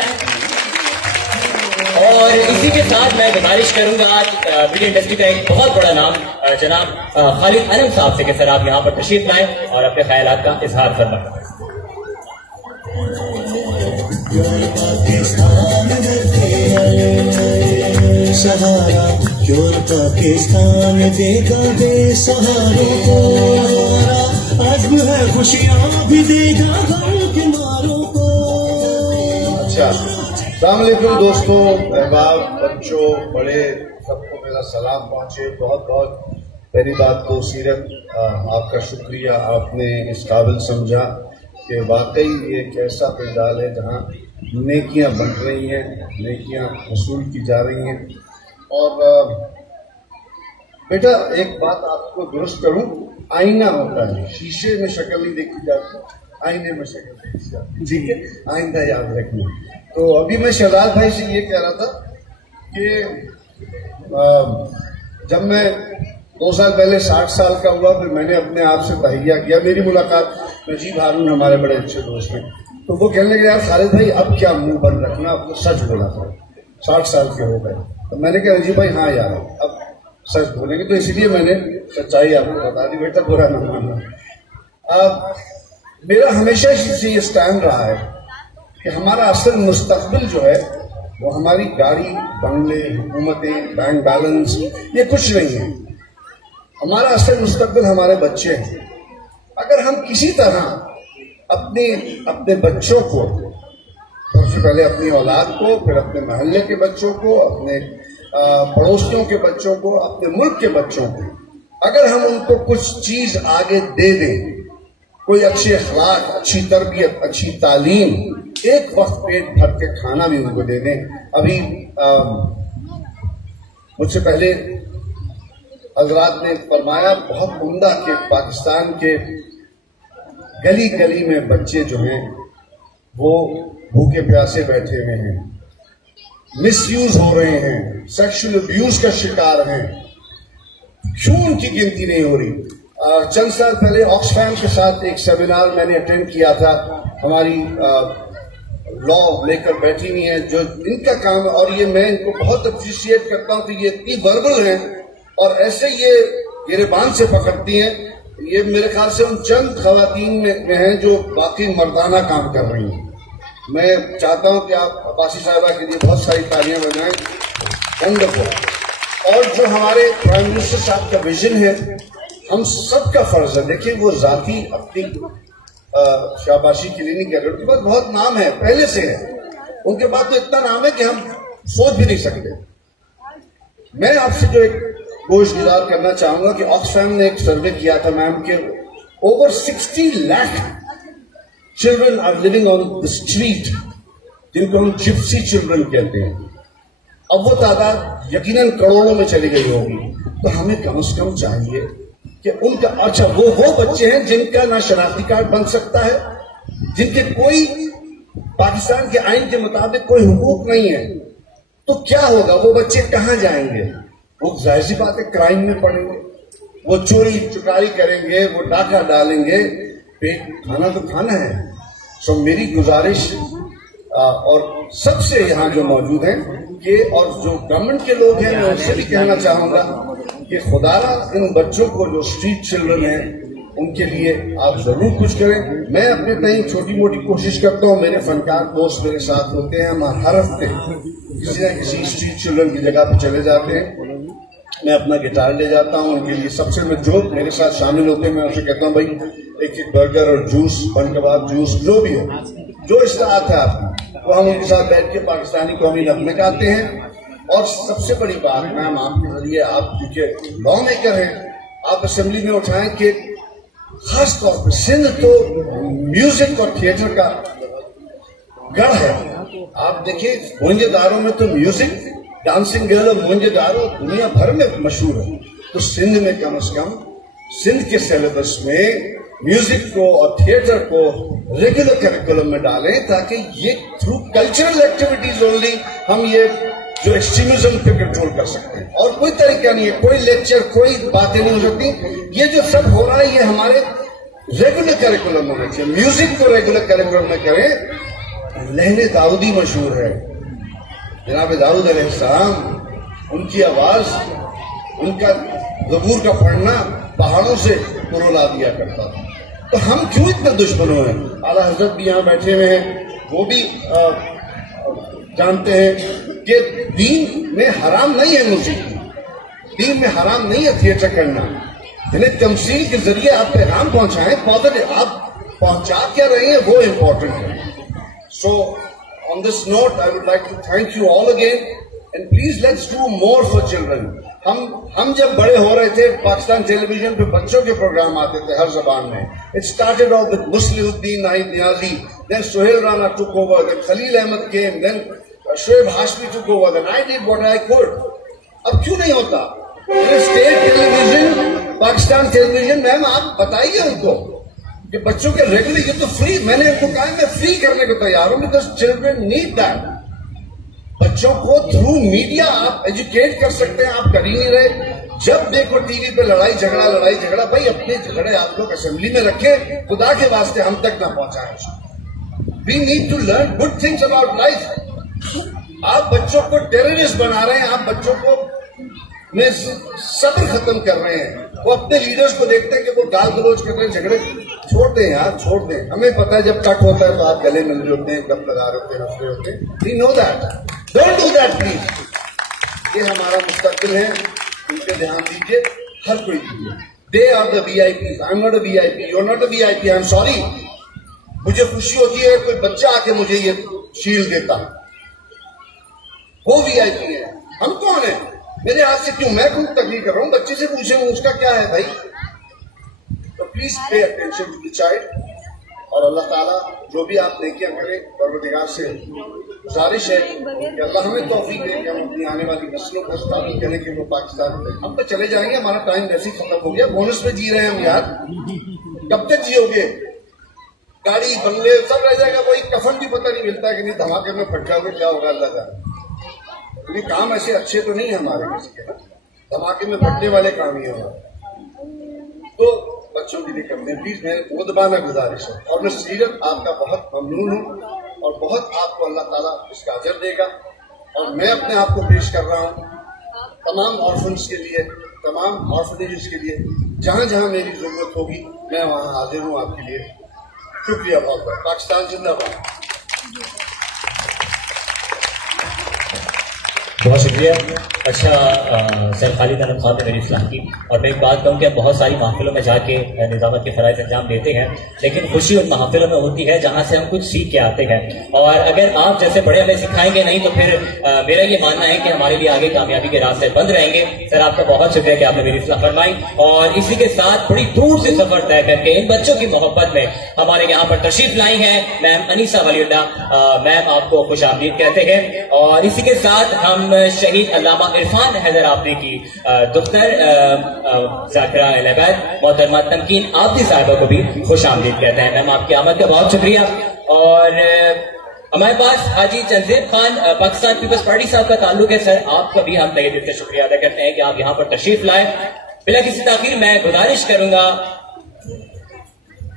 और इसी के साथ मैं गुजारिश करूंगा मीडिया इंडस्ट्री का एक बहुत बड़ा नाम जनाब खालिद अनम साहब से कि सर आप यहाँ पर तशरीफ लाएं और अपने ख्यालात का इजहार फरमाएं। सहारा क्यों पाकिस्तान देगा बेसहारों को, अज़्म है खुशियाँ भी देगा गम के मारों को। अच्छा, अस्सलाम वालेकुम दोस्तों, अहबाब, बच्चों, बड़े, सबको मेरा सलाम पहुंचे। बहुत बहुत पहली बात तो सीरत, आपका शुक्रिया, आपने इस काबिल समझा कि वाकई ये एक ऐसा पंडाल है जहाँ नेकियां बन रही हैं, नेकियां वसूल की जा रही हैं। और बेटा एक बात आपको दुरुस्त करूं, आईना होता है, शीशे में शक्ल नहीं देखी जाती, आईने में शक्ल देखी जाती, ठीक है, आइंदा याद रखना। तो अभी मैं शहजाद भाई से ये कह रहा था कि जब मैं 2 साल पहले 60 साल का हुआ, फिर मैंने अपने आप से तहैया किया। मेरी मुलाकात नजीब हारून हमारे बड़े अच्छे दोस्त हैं, तो वो कहने लगे यार खालिद भाई अब क्या मुंह बंद रखना, अब तो सच बोला था, 60 साल के हो गए। तो मैंने कहा नजीब भाई हाँ यार अब सच बोलेंगे, तो इसलिए मैंने सच्चाई आपको बता दी, बेटा बुरा न मानना। अब मेरा हमेशा से ये स्टैंड रहा है कि हमारा असल मुस्तकबिल जो है वो हमारी गाड़ी, बंगले, हुकूमतें, बैंक बैलेंस, ये कुछ नहीं है। हमारा असल मुस्तकबिल हमारे बच्चे हैं। अगर हम किसी तरह अपने बच्चों को, सबसे पहले अपनी औलाद को, फिर अपने मोहल्ले के बच्चों को, अपने पड़ोसियों के बच्चों को, अपने मुल्क के बच्चों को, अगर हम उनको कुछ चीज आगे दे दें, कोई अच्छे अखलाक, अच्छी तरबियत, अच्छी तालीम, एक वक्त पेट भर के खाना भी उनको दे दें। अभी मुझसे पहले हजरात ने फरमाया बहुत उम्दा कि पाकिस्तान के गली गली में बच्चे जो हैं वो भूखे प्यासे बैठे हुए हैं, मिसयूज हो रहे हैं, सेक्सुअल अब्यूज का शिकार हैं, क्यों उनकी गिनती नहीं हो रही। चंद साल पहले ऑक्सफैम के साथ एक सेमिनार मैंने अटेंड किया था। हमारी लॉ लेकर बैठी हुई हैं जो इनका काम है, और ये मैं इनको बहुत अप्रिशिएट करता हूं कि ये इतनी वर्बल हैं और ऐसे ये गिरेबान से पकड़ती हैं। ये मेरे ख्याल से उन चंद खवातीन में हैं जो बाकी मर्दाना काम कर रही हैं। मैं चाहता हूं कि आप अब्बासी साहिबा के लिए बहुत सारी तालियां बजाएं, वंडरफुल। और जो हमारे प्राइम मिनिस्टर साहब का विजन है, हम सबका फर्ज है। देखिए वो जाती अपनी शाबाशी के लिए नहीं कह रहे, उनके पास बहुत नाम है, पहले से है, उनके पास तो इतना नाम है कि हम सोच भी नहीं सकते। मैं आपसे जो एक गुजारिश करना चाहूंगा कि ऑक्सफैम ने एक सर्वे किया था मैम के over 60 lakh children are living on the street, जिनको हम जिप्सी चिल्ड्रन कहते हैं। अब वो तादाद यकीनन करोड़ों में चली गई होगी। तो हमें कम से कम चाहिए कि उनका, अच्छा वो बच्चे हैं जिनका ना शनाख्ती कार्ड बन सकता है, जिनके कोई पाकिस्तान के आइन के मुताबिक कोई हुकूक नहीं है, तो क्या होगा, वो बच्चे कहां जाएंगे? वो जाहिर सी बात है क्राइम में पड़ेंगे, वो चोरी चुकारी करेंगे, वो डाका डालेंगे, पेट खाना तो खाना है। सो मेरी गुजारिश और सबसे यहाँ जो मौजूद हैं कि और जो गवर्नमेंट के लोग हैं, मैं उनसे भी कहना चाहूंगा कि खुदारा इन बच्चों को जो स्ट्रीट चिल्ड्रन हैं उनके लिए आप जरूर कुछ करें। मैं अपने तय छोटी मोटी कोशिश करता हूँ, मेरे फनकार दोस्त मेरे साथ होते हैं, हम हर हफ्ते किसी न किसी स्ट्रीट चिल्ड्रन की जगह पर चले जाते हैं। मैं अपना गिटार ले जाता हूँ उनके लिए, सबसे मैं जो मेरे साथ शामिल होते हैं मैं उनसे कहता हूँ भाई एक एक बर्गर और जूस, बन कबाब जूस जो भी है, जो इस्तेमाल है आपकी, वो हम उनके साथ बैठ के पाकिस्तानी कौमी नगमे गाते हैं। और सबसे बड़ी बात मैम आपके जरिए, आप क्योंकि लॉ मेकर हैं, आप असेंबली में उठाएं कि खास तौर पर सिंध तो म्यूजिक और थिएटर का गढ़ है। आप देखिए मोहनजोदारो में तो म्यूजिक, डांसिंग गर्ल और मोहनजोदारो दुनिया भर में मशहूर है, तो सिंध में कम से कम सिंध के सिलेबस में म्यूजिक को और थिएटर को रेगुलर करिकुलम में डालें, ताकि ये थ्रू कल्चरल एक्टिविटीज ओनली हम ये जो एक्सट्रीमिज्म पे कंट्रोल कर सकते हैं। और कोई तरीका नहीं है, कोई लेक्चर, कोई बातें नहीं हो सकती। ये जो सब हो रहा है ये हमारे रेगुलर करिकुलम में होना चाहिए। म्यूजिक को रेगुलर करिकुलम में करें। लहने दाऊदी मशहूर है, जनाब दाऊद अलैहिस्सलाम, उनकी आवाज, उनका ज़बूर का पढ़ना पहाड़ों से पुरोला दिया करता था। तो हम क्यों इतने दुश्मनों हैं? आला हजरत भी यहाँ बैठे हुए हैं, वो भी जानते हैं कि दीन में हराम नहीं है मौसीकी, दीन में हराम नहीं है थिएटर करना। यानी तमसील के जरिए आप पैगाम पहुंचाएं, पॉजिटिव आप पहुंचा क्या रहे हैं वो इम्पोर्टेंट है। So on this note I would like to thank you all again and please let's do more for children. हम जब बड़े हो रहे थे, पाकिस्तान टेलीविजन पे बच्चों के प्रोग्राम आते थे हर जबान में। It started off with Muslihuddin Nahid Niazi, then Suhail Rana took over, then Khalil Ahmed came, then Shoaib Hashmi took over, then I did what I could. अब क्यों नहीं होता? State television, Pakistan television, ma'am आप बताइए उनको कि बच्चों के रेगुलर, ये तो फ्री, मैंने उनको कहा मैं फ्री करने को तैयार हूं, बिकॉज चिल्ड्रन नीड दैट। बच्चों को थ्रू मीडिया आप एजुकेट कर सकते हैं, आप कर ही नहीं रहे। जब देखो टीवी पे लड़ाई झगड़ा, भाई अपने झगड़े आप लोग असेंबली में रखें, खुदा के वास्ते हम तक ना पहुंचाएं। We need to learn good things about life. आप बच्चों को टेररिस्ट बना रहे हैं, आप बच्चों को में सब्र खत्म कर रहे हैं। वो अपने लीडर्स को देखते हैं कि वो गाल गलोच कर रहे हैं, झगड़े छोड़ दें यार, छोड़ दें। हमें पता है जब कट होता है तो आप गले मिल रहे होते हैं, गप लगा रहे होते हैं, हंस रहे होते हैं। We know that, don't do that please. ये हमारा मुस्तकबिल है, इन पे ध्यान दीजिए, हर कोई दीजिए। They are the VIP, I am not a VIP, you are not a VIP, I am sorry. मुझे खुशी होती है कोई बच्चा आके मुझे ये शील्ड देता, वो वीआईपी है। हम कौन है? मेरे हाथ से क्यों, मैं खुद तकलीफ कर रहा हूं, बच्चे से पूछे उसका क्या है भाई। तो please pay attention to the child. और अल्लाह ताला जो भी आप नेकियां करें, परवरदिगार से गुजारिश है कि अल्लाह हमें तौफीक दे कि हम अपनी आने वाली नस्लों को इस्ताबलिश करें कि वो पाकिस्तान, हम तो चले जाएंगे, हमारा टाइम वैसे ही खत्म हो गया, बोनस में जी रहे हैं हम यार, कब तक जियोगे? गाड़ी बंगले सब रह जाएगा, वही कफन भी पता नहीं मिलता है कि नहीं, धमाके में फट जाओगे, क्या होगा अल्लाह का। ये काम ऐसे अच्छे तो नहीं है हमारे किसी के ना, धमाके में फटने वाले काम ही होगा। तो बच्चों के लिए करते हैं, प्लीज मेरे मुदबाना गुजारिश है। और मैं सीरत आपका बहुत ममनून हूँ और बहुत आपको अल्लाह ताला इसका अजर देगा। और मैं अपने आप को पेश कर रहा हूँ तमाम ऑर्फन्स के लिए, तमाम ऑर्फनेजेस के लिए, जहां जहां मेरी जरूरत होगी मैं वहां हाजिर हूँ आपके लिए। शुक्रिया बहुत बहुत। पाकिस्तान जिंदाबाद। बहुत शुक्रिया। अच्छा सर खालिद अनम साहब ने मेरी इस्लाह की, और मैं एक बात कहूँ कि आप बहुत सारी महफिलों में जाके निजामत के फ़राइज़ अंजाम देते हैं, लेकिन खुशी उन महफिलों में होती है जहाँ से हम कुछ सीख के आते हैं। और अगर आप जैसे बड़े हमें सिखाएंगे नहीं तो फिर मेरा ये मानना है कि हमारे लिए आगे कामयाबी के रास्ते बंद रहेंगे। सर आपका बहुत शुक्रिया कि आपने मेरी इस्लाह फरमाई। और इसी के साथ बड़ी दूर से सफर तय करके इन बच्चों की मोहब्बत में हमारे यहाँ पर तशरीफ लाई हैं मैम अनीसा वलीउल्लाह। मैम आपको खुश आमदीद कहते हैं। और इसी के साथ हम शहीद अल्लामा इरफान हैदर आपने की दुख्तर जाकिरा अहलैबाद मोहतरमा तमकीन आबदी साहिबा को भी खुश आमदीद कहते हैं। मैम आपकी आमद का बहुत शुक्रिया। और हमारे पास हाजी तंजीब खान पाकिस्तान पीपल्स पार्टी साहब का ताल्लुक है। सर, आपका भी हम तहे दिल से शुक्रिया अदा करते हैं कि आप यहाँ पर तशरीफ लाए। बिला किसी ताखीर मैं गुजारिश करूंगा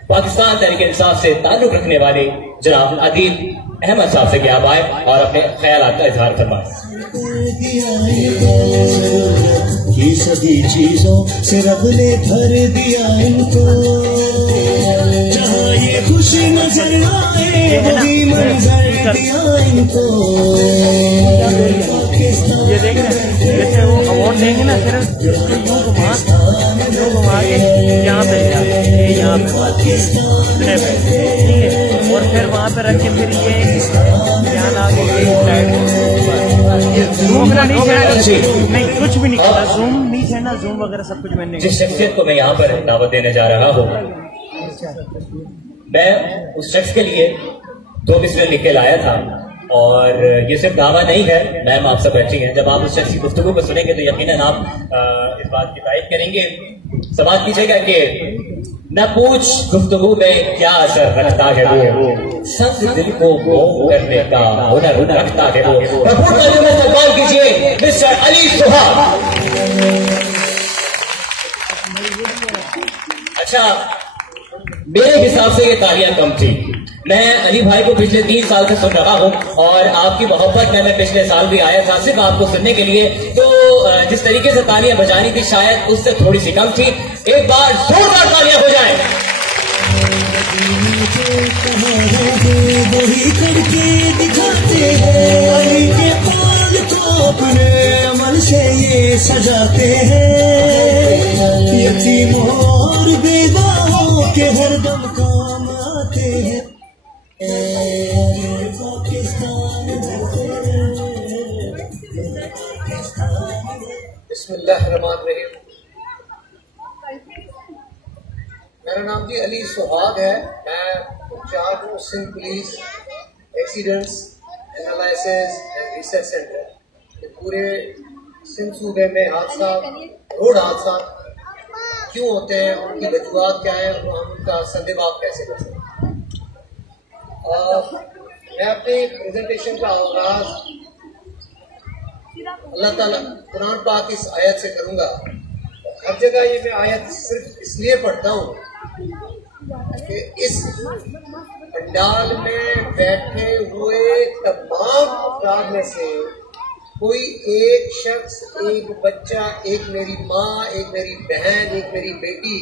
पाकिस्तान तहरीक इंसाफ से ताल्लुक रखने वाले जनाब अदील अहमद साहब से कि आप आए और अपने ख्यालात का इजहार फरमाएं। ये सभी चीजों से रब ने भर दिया इनको, जहाँ ये खुशी नजर आए वही मंजर दिया इनको। ये देख रहे हैं, जैसे वो अवार्ड देंगे ना, सिर्फ यूं घुमा के यहाँ पे यहाँ पे और फिर वहाँ पे रख के फिर ये ध्यान आगे नहीं, कुछ भी नहीं करना, जूम नहीं छेड़ना, जूम वगैरह सब कुछ मैंने। जिस शख्सियत को मैं यहाँ पर दावत देने जा रहा हूँ, मैं उस शख्स के लिए 2 मिसरे लिख के लाया था और ये सिर्फ दावा नहीं है, मैम आप सब बैठी हैं। जब आप उस शख्स की गुफ्तगू को सुनेंगे तो यकीनन आप इस बात की तारीफ करेंगे। समाज कीजिएगा कि न पूछ गुफ्तगू में क्या असर रखता है वो, संग दिल को मोह करने का हुनर रखता है वो। भरपूर तालियों से कॉल कीजिए मिस्टर अली सुहाग। अच्छा, मेरे हिसाब से ये तालियां कम थी। मैं अली भाई को पिछले 3 साल से सुन रहा हूँ और आपकी मोहब्बत में मैं पिछले साल भी आया था सिर्फ आपको सुनने के लिए। तो जिस तरीके से तालियां बजानी थी शायद उससे थोड़ी सी कम थी। एक बार जोरदार तालियां हो जाए। वही करके दिखाते हैं के पाल को अपने अमल से ये सजाते हैं। यतीमों और बेवाओं के हरदम काम आते हैं। बिस्मिल्लाहिर्रहमानिर्रहीम। मेरा नाम जी अली सुहाग है। मैं इंचार्ज हूँ Sindh police accidents analysis and research centre. पूरे सिंध सूबे में हादसा, रोड हादसा क्यों होते हैं, उनकी वजूहत क्या है, उनका सद्देबाब कैसे कर सकते हैं। मैं अपनी प्रेजेंटेशन का आगाज अल्लाह ताला कुरान पाक इस आयत से करूंगा। हर जगह ये मैं आयत सिर्फ इसलिए पढ़ता हूँ कि इस पंडाल में बैठे हुए तमाम अफराद में से कोई एक शख्स, एक बच्चा, एक मेरी माँ, एक मेरी बहन, एक मेरी बेटी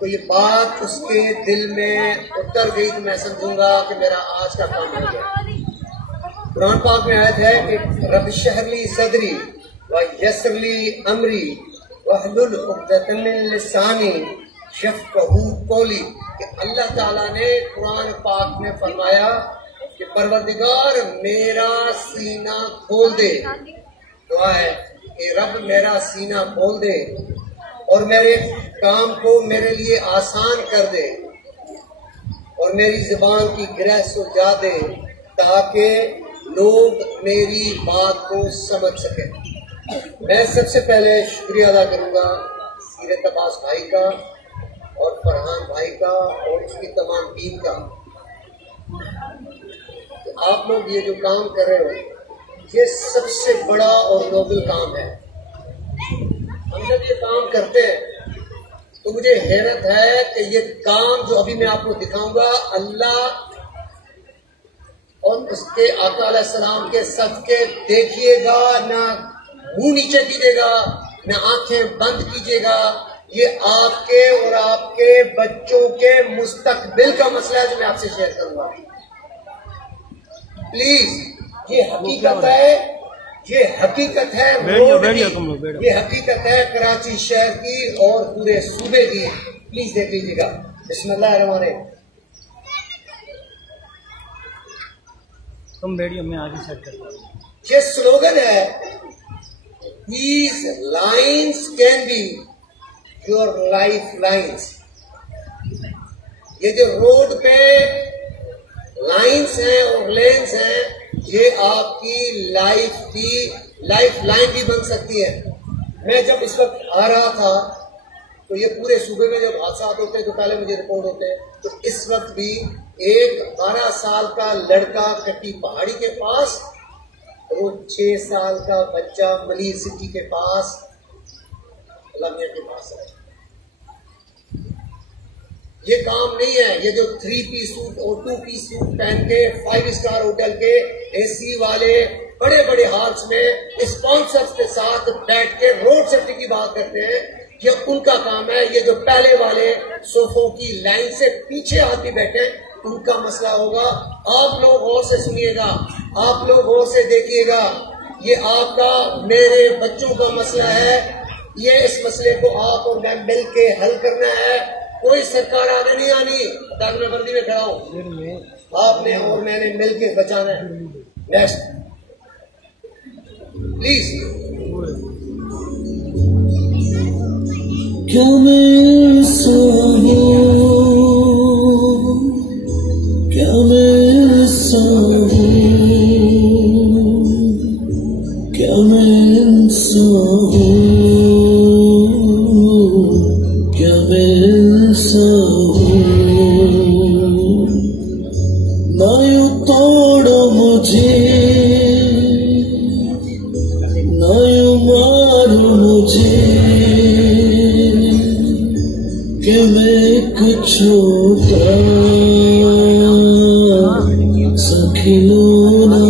को ये बात उसके दिल में उतर गई तो मैं समझूंगा कि मेरा आज का काम हो गया। कुरान पाक में आयत है कि रब शहरली सदरी व यसरली अमरी वहलुल उक़दतम मिन लिसानी यफ़क़हू क़ौली। कि अल्लाह ताला ने कुरान पाक में फरमाया कि परवरदिगार मेरा सीना खोल दे। दुआ है कि रब मेरा सीना खोल दे और मेरे काम को मेरे लिए आसान कर दे और मेरी जुबान की गिरह सुलझा दे ताकि लोग मेरी बात को समझ सके। मैं सबसे पहले शुक्रिया अदा करूंगा सीरत अब्बास भाई का और फरहान भाई का और उसकी तमाम टीम का। आप लोग ये जो काम कर रहे हो ये सबसे बड़ा और नोबल काम है। हम जब ये काम करते हैं तो मुझे हैरत है कि ये काम जो अभी मैं आपको दिखाऊंगा अल्लाह और उसके आका अलैहिस्सलाम के सदके देखिएगा, ना मुंह नीचे कीजिएगा, ना आंखें बंद कीजिएगा। ये आपके और आपके बच्चों के मुस्तकबिल का मसला है जो मैं आपसे शेयर करूंगा। प्लीज ये हकीकत है, ये हकीकत है रोड की, ये हकीकत है कराची शहर की और पूरे सूबे की। प्लीज देख लीजिएगा। बिस्मिल्लाहिर्रहमानिर्रहीम। तुम वीडियो में आगे सेट कर। ये स्लोगन है, These lines can be your lifelines। ये जो रोड पे लाइन्स हैं और लेन्स हैं ये आपकी लाइफ की लाइफ लाइन भी बन सकती है। मैं जब इस वक्त आ रहा था तो ये पूरे सूबे में जब हादसा होते हैं तो पहले मुझे रिपोर्ट होते हैं। तो इस वक्त भी एक 12 साल का लड़का कट्टी पहाड़ी के पास और 6 साल का बच्चा मलिर सिटी के पास लमिया के पास है। ये काम नहीं है। ये जो 3 पीस सूट और 2 पीस सूट पहन के 5 स्टार होटल के एसी वाले बड़े बड़े हॉल्स में स्पॉन्सर्स के साथ बैठ के रोड सेफ्टी की बात करते हैं, ये उनका काम है। ये जो पहले वाले सोफों की लाइन से पीछे आदमी बैठे उनका मसला होगा। आप लोग गौर से सुनिएगा, आप लोग गौर से देखिएगा। ये आपका मेरे बच्चों का मसला है। ये इस मसले को आप और मैं मिल के हल करना है। कोई सरकार आगे नहीं आनी। मैं वर्दी में खड़ा हूं, आपने और मैंने मिल के बचाना है। Next please. क्या मैं सहूं, क्या मैं सहूं, क्या मैं सहूं, क्या मैं सहूं, ना यूं तोड़ो मुझे, ना यूं मारो मुझे, कि मैं एक छोटा सा खिलौना